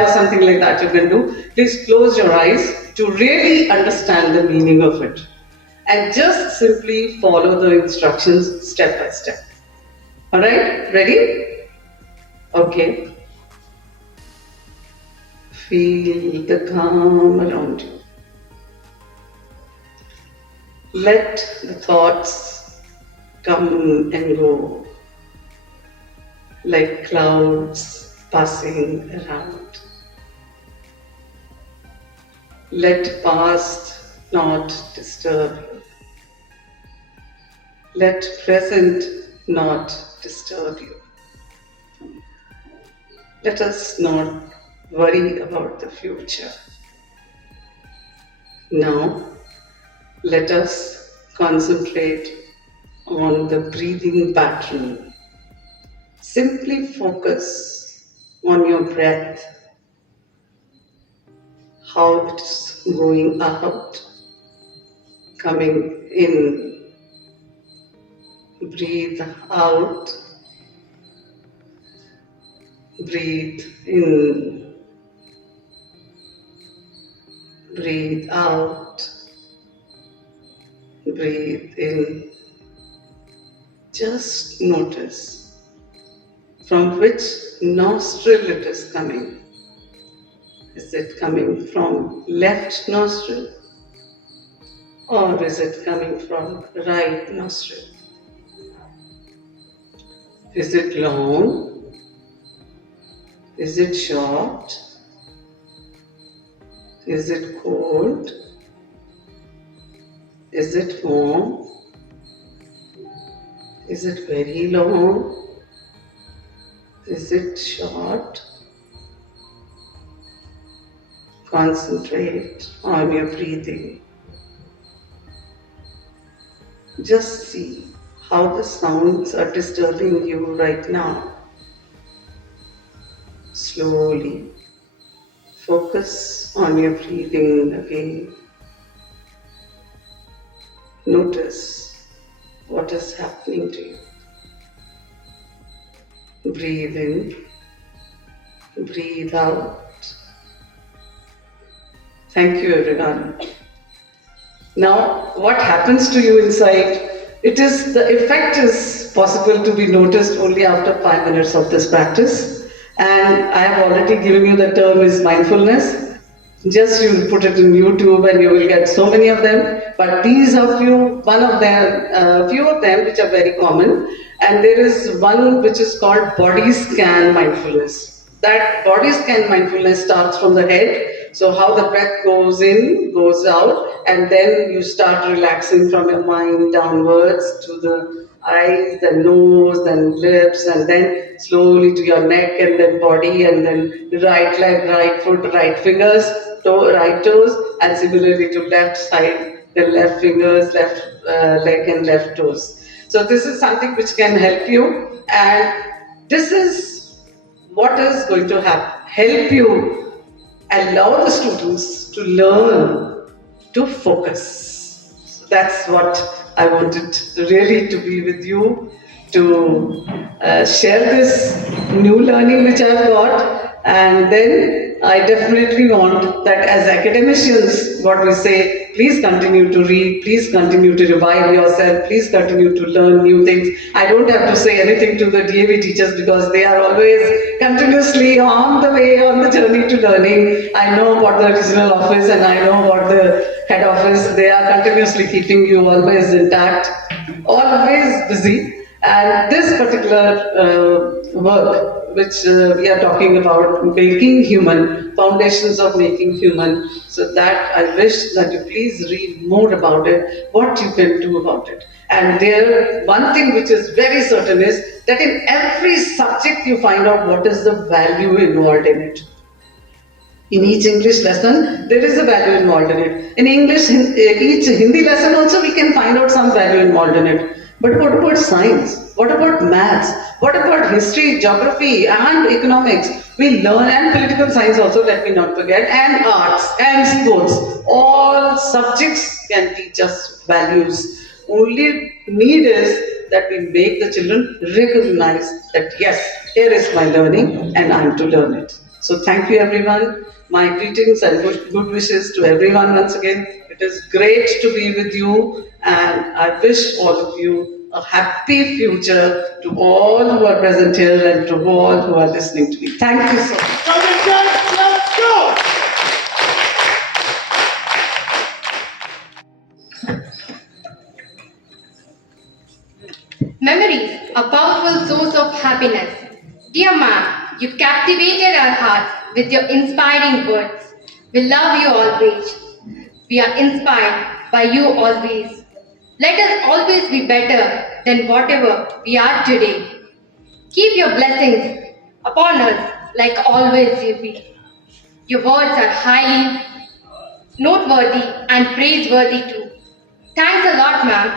or something like that you can do. Please close your eyes to really understand the meaning of it. And just simply follow the instructions step by step. Alright, ready? Okay. Feel the calm around you. Let the thoughts come and go like clouds passing around. Let past not disturb you. Let present not disturb you. Let us not worry about the future. Now, let us concentrate on the breathing pattern. Simply focus on your breath, how it's going out, coming in. Breathe out, breathe in, breathe out, breathe in. Just notice from which nostril it is coming. Is it coming from left nostril or is it coming from right nostril? Is it long Is it short? Is it cold? Is it warm? Is it very long? Is it short? Concentrate on your breathing. Just see how the sounds are disturbing you right now. Slowly focus on your breathing again. Notice what is happening to you. Breathe in, breathe out. Thank you, everyone. Now, what happens to you inside? The effect is possible to be noticed only after 5 minutes of this practice. And I have already given you the term is mindfulness. Just you put it in YouTube and you will get so many of them. But these are few of them which are very common. And there is one which is called body scan mindfulness. That body scan mindfulness starts from the head. So how the breath goes in, goes out, and then you start relaxing from your mind downwards to the eyes, then nose, then lips, and then slowly to your neck, and then body, and then right leg, right foot, right fingers, right toes, and similarly to left side, the left fingers, left leg, and left toes. So this is something which can help you, and this is what is going to help you allow the students to learn to focus. So that's what I wanted really to be with you, to share this new learning which I've got, and then I definitely want that as academicians, what we say, please continue to read, please continue to revive yourself, please continue to learn new things. I don't have to say anything to the DAV teachers because they are always continuously on the way, on the journey to learning. I know about the regional office and I know about the head office. They are continuously keeping you always intact, always busy. And this particular work, which we are talking about, making human, foundations of making human, so that I wish that you please read more about it, what you can do about it. And there, one thing which is very certain is that in every subject you find out what is the value involved in it. In each English lesson, there is a value involved in it. In English, each Hindi lesson also we can find out some value involved in it. But what about science? What about maths? What about history, geography, and economics? We learn, and political science also, let me not forget, and arts, and sports. All subjects can teach us values. Only need is that we make the children recognize that yes, here is my learning and I am to learn it. So thank you everyone. My greetings and good wishes to everyone once again. It is great to be with you and I wish all of you a happy future, to all who are present here and to all who are listening to me. Thank you so much. Let's go! Memories, a powerful source of happiness. Dear ma'am, you captivated our hearts with your inspiring words. We love you always. We are inspired by you always. Let us always be better than whatever we are today. Keep your blessings upon us like always you be. Your words are highly noteworthy and praiseworthy too. Thanks a lot, ma'am.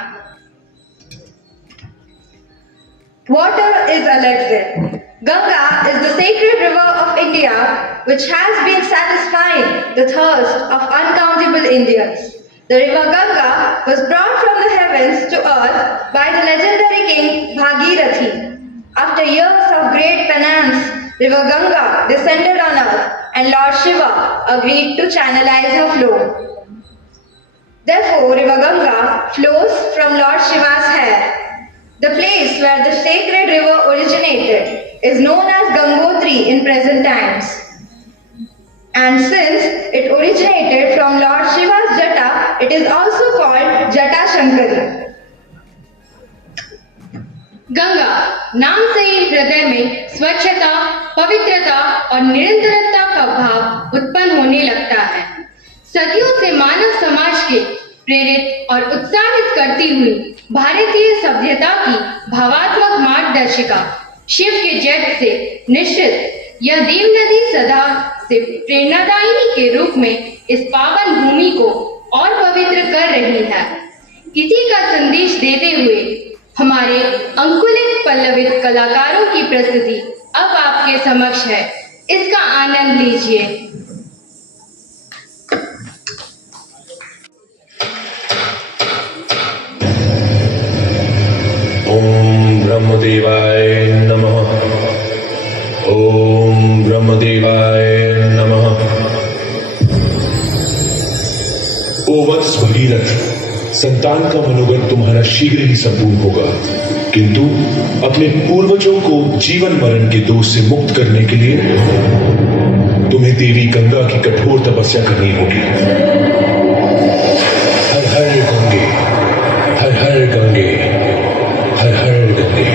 Water is elixir. Ganga is the sacred river of India which has been satisfying the thirst of uncountable Indians. The river Ganga was brought from the heavens to earth by the legendary king Bhagirathi. After years of great penance, river Ganga descended on earth and Lord Shiva agreed to channelize her flow. Therefore, river Ganga flows from Lord Shiva's hair. The place where the sacred river originated is known as Gangotri in present times. And since it originated from Lord Shiva's Jata, it is also called Jata Shankari. Ganga नाम से ही हृदय में स्वच्छता, पवित्रता और निरंतरता का भाव उत्पन्न होने लगता है। सदियों से मानव समाज के प्रेरित और उत्साहित करती हुई भारतीय सभ्यता की भावात्मक मार्गदर्शिका शिव के जट से निश्चित यह देव नदी सदा से प्रेरणादायिनी के रूप में इस पावन भूमि को और पवित्र कर रही है। इसी का संदेश देते हुए हमारे अंकुलित पल्लवित कलाकारों की प्रस्तुति अब आपके समक्ष है। इसका आनंद लीजिए। ओम ब्रह्मदेवाय नमः। ओम ब्रह्मदेवाय नमः। ओ वत्स भगीरथ, संतान का मनोगत तुम्हारा शीघ्र ही संपूर्ण होगा, किंतु अपने पूर्वजों को जीवन मरण के दोष से मुक्त करने के लिए तुम्हें देवी गंगा की कठोर तपस्या करनी होगी। हर हर गंगे, हर हर गंगे, हर हर गंगे।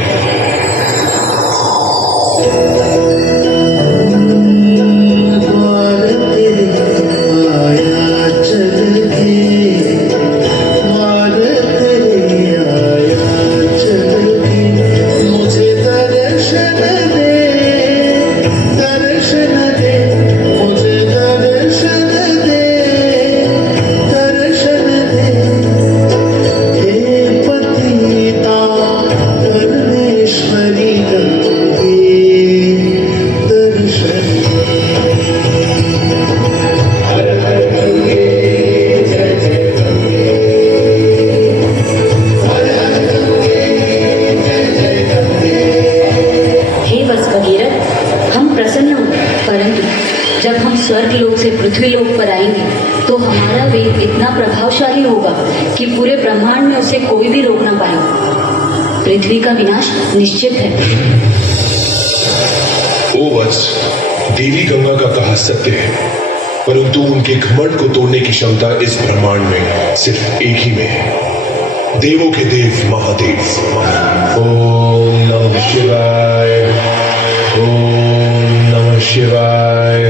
पृथ्वीलोक पर आएंगे तो हमारा वेद इतना प्रभावशाली होगा कि पूरे ब्रह्मांड में उसे कोई भी रोक ना पाए। पृथ्वी का विनाश निश्चित है। ओ वत्स, देवी गंगा का कहा सत्य है, परंतु उनके घमंड को तोड़ने की क्षमता इस ब्रह्मांड में सिर्फ एक ही में है, देवों के देव महादेव। ओम नमः शिवाय, ओम नमः शिवाय।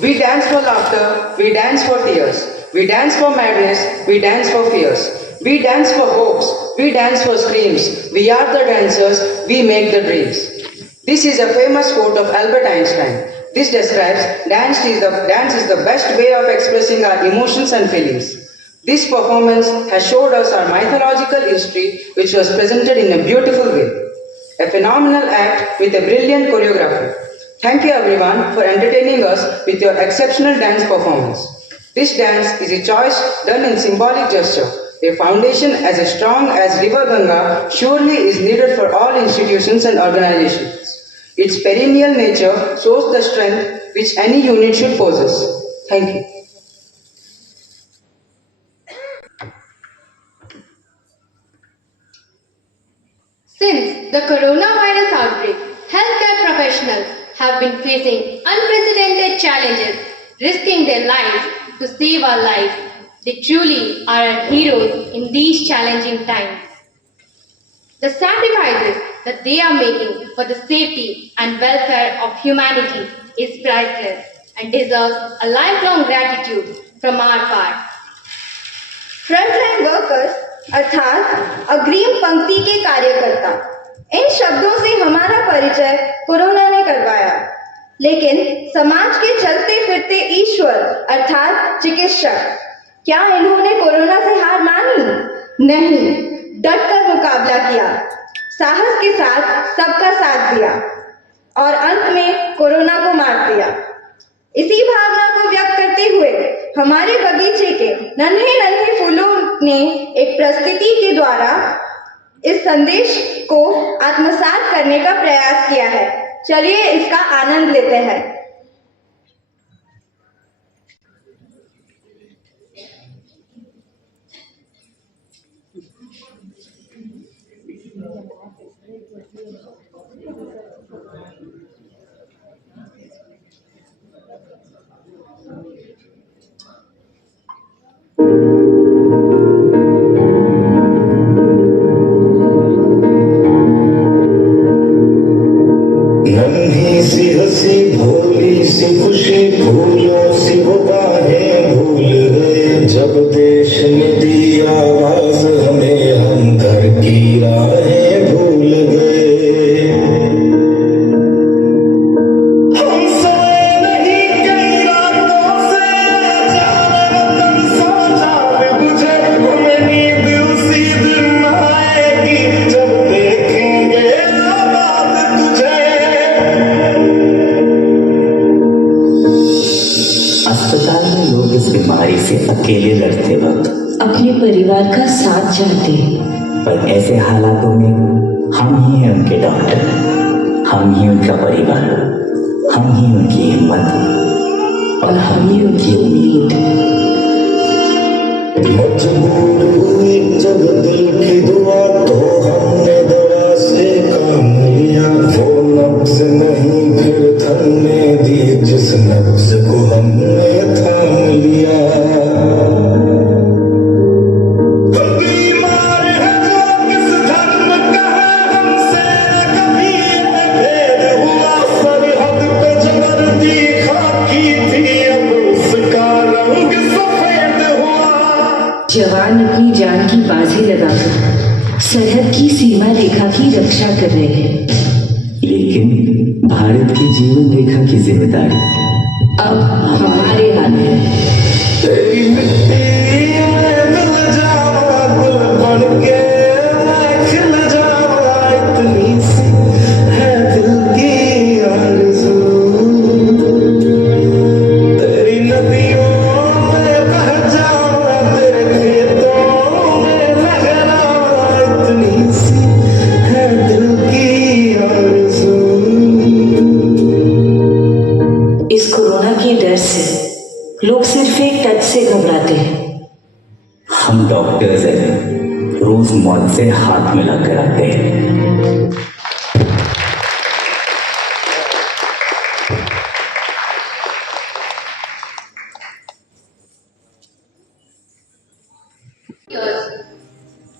We dance for laughter, we dance for tears, we dance for madness, we dance for fears. We dance for hopes, we dance for screams. We are the dancers, we make the dreams. This is a famous quote of Albert Einstein. This describes dance is the best way of expressing our emotions and feelings. This performance has showed us our mythological history, which was presented in a beautiful way. A phenomenal act with a brilliant choreography. Thank you everyone for entertaining us with your exceptional dance performance. This dance is a choice done in symbolic gesture. A foundation as strong as River Ganga surely is needed for all institutions and organizations. Its perennial nature shows the strength which any unit should possess. Thank you. Since the coronavirus outbreak, healthcare professionals have been facing unprecedented challenges, risking their lives to save our lives. They truly are our heroes in these challenging times. The sacrifices that they are making for the safety and welfare of humanity is priceless and deserves a lifelong gratitude from our part. Frontline workers अर्थात अग्रिम पंक्ति के कार्यकर्ता, इन शब्दों से हमारा परिचय corona ने करवाया, लेकिन समाज के चलते फिरते ईश्वर अर्थात चिकित्सक, क्या इन्होंने कोरोना से हार मानी? नहीं, डटकर मुकाबला किया, साहस के साथ सबका साथ दिया और अंत में कोरोना को मार दिया। इसी भावना को व्यक्त करते हुए हमारे बगीचे के नन्हे नन्हे फूलों ने एक प्रस्तुति के द्वारा इस संदेश को आत्मसात करने का प्रयास किया है। चलिए इसका आनंद लेते हैं। नन्ही सी हंसी भोली सी खुशी फूलों सी वो बाहें भूल गए, जब देश ने दी आवाज हमें हम घर की राहें भूल गए। हम सोए नहीं कई रातों से, जाने वतन सो जाने बुझे, हमें नींद उसी दिन आएगी जब देखेंगे आबाद तुझे। अस्पताल में लोग इस बीमारी से अकेले लड़ते वक्त अपने परिवार का साथ चाहते हैं, पर ऐसे हालातों में हम ही हैं उनके डॉक्टर, हम ही उनका परिवार, हम ही उनकी हिम्मत और हम ही उनकी उम्मीद। मजबूर हुई जब दिल की दुआ तो हमने दवा से काम लिया, वो नब्ज नहीं फिर थमने दी जिस नब्ज को हमने थाम लिया। हम बीमार हैं जो किस धर्म का है, हमसे कभी ये भेद हुआ, सरहद पे जो वर्दी खाकी थी अब उसका रंग सफेद हुआ। जवान अपनी जान की बाजी लगाकर सरहद की सीमा रेखा की रक्षा कर रहे हैं, लेकिन भारत की जीवन रेखा की जिम्मेदारी अब हमारे हाथ में। तेरी मिट्टी में मिल जावा, गुल बन के मैं खिल जावा, इतनी सी है दिल की आरज़ू। तेरी नदियों में बह जावा, तेरे खेतों में लहरावा, इतनी सी है दिल की आरज़ू। इस कोरोना के डर से लोग सिर्फ एक टच से घबराते हैं। हम डॉक्टर्स हैं, रोज मौत से हाथ मिलाकर आते हैं।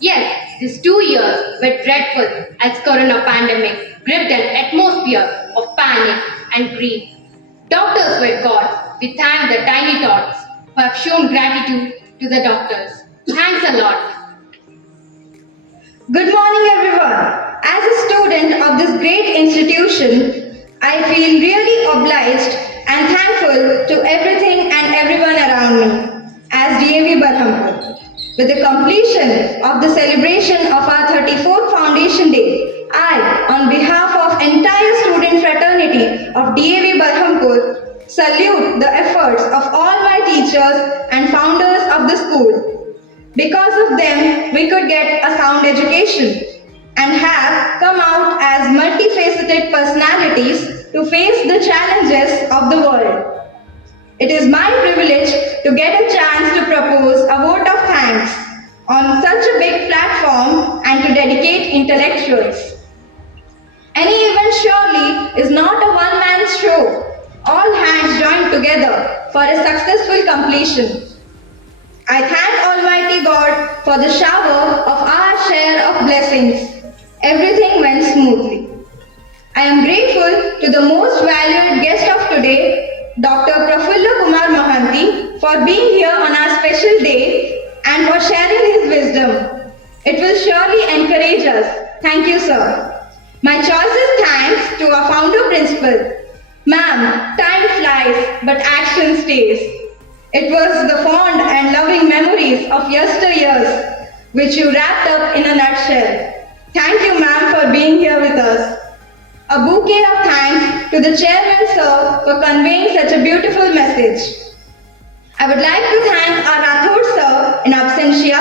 Yes, these 2 years were dreadful. dreadful as corona pandemic gripped an atmosphere of panic and grief. Doctors were gods. We thank the tiny tots who have shown gratitude to the doctors. Thanks a lot. Good morning, everyone. As a student of this great institution, I feel really obliged and thankful to everything and everyone around me as DAV Berhampur. With the completion of the celebration of our 34th Foundation Day, I, on behalf of entire student fraternity of DAV Berhampur, salute the efforts of all my teachers and founders of the school. Because of them, we could get a sound education and have come out as multifaceted personalities to face the challenges of the world. It is my privilege to get a chance to propose a vote of thanks on such a big platform and to dedicate intellectuals. Any event surely is not a one-man show. All hands join together for a successful completion. I thank Almighty God for the shower of our share of blessings. Everything went smoothly. I am grateful to the most valued guest of today, Dr. Kumar for being here on our special day and for sharing his wisdom. It will surely encourage us. Thank you, sir. My choicest thanks to our founder principal. Ma'am, time flies, but action stays. It was the fond and loving memories of yesteryears which you wrapped up in a nutshell. Thank you, ma'am, for being here with us. A bouquet of thanks to the chairman, sir, for conveying such a beautiful message. I would like to thank our Rathod sir in absentia.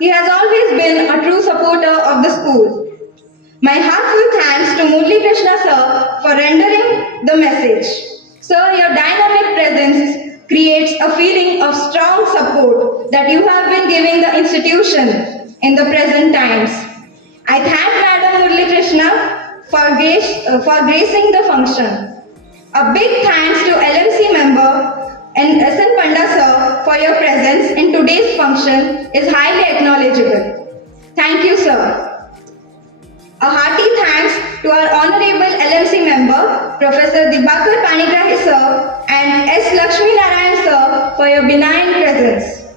He has always been a true supporter of the school. My heartfelt thanks to Murli Krishna sir for rendering the message. Sir, your dynamic presence creates a feeling of strong support that you have been giving the institution in the present times. I thank Madam Murli Krishna for gracing the function. A big thanks to LMC member and SN Panda sir for your presence in today's function is highly acknowledgeable. Thank you, sir. A hearty thanks to our Honorable LMC member, Professor Panigrahi sir and S. Lakshmi Narayan sir for your benign presence.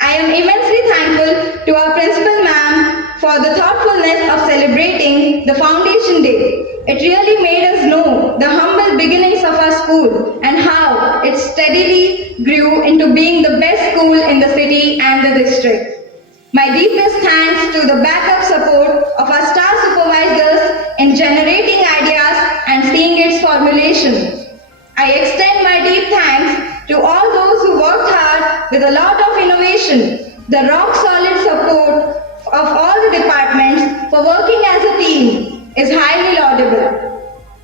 I am immensely thankful to our principal ma'am for the thoughtfulness of celebrating the Foundation Day. It really made us know the humble beginnings of our school and how it steadily grew into being the best school in the city and the district. My deepest thanks to the backup support of our staff supervisors in generating ideas and seeing its formulation. I extend my deep thanks to all those who worked hard with a lot of innovation, the rock-solid support of all the departments for working as a team is highly laudable.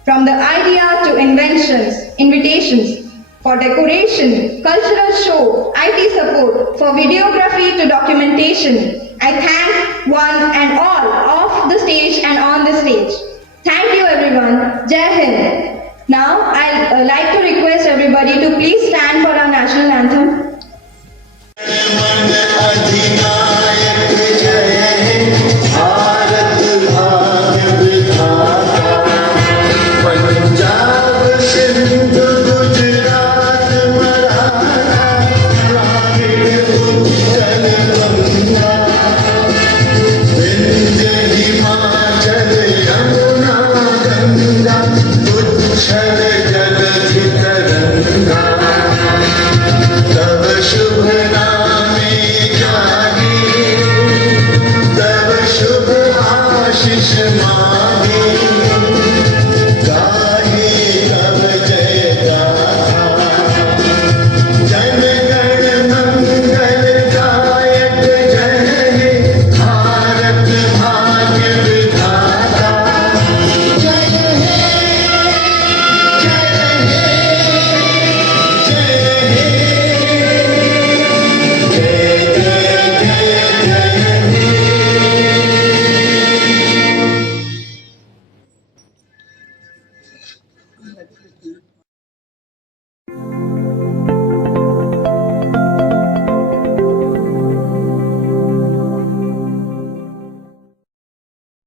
From the idea to inventions, invitations, for decoration, cultural show, IT support, for videography to documentation, I thank one and all off the stage and on the stage. Thank you everyone. Jai Hind. Now I'd like to request everybody to please stand for our national anthem. Shishma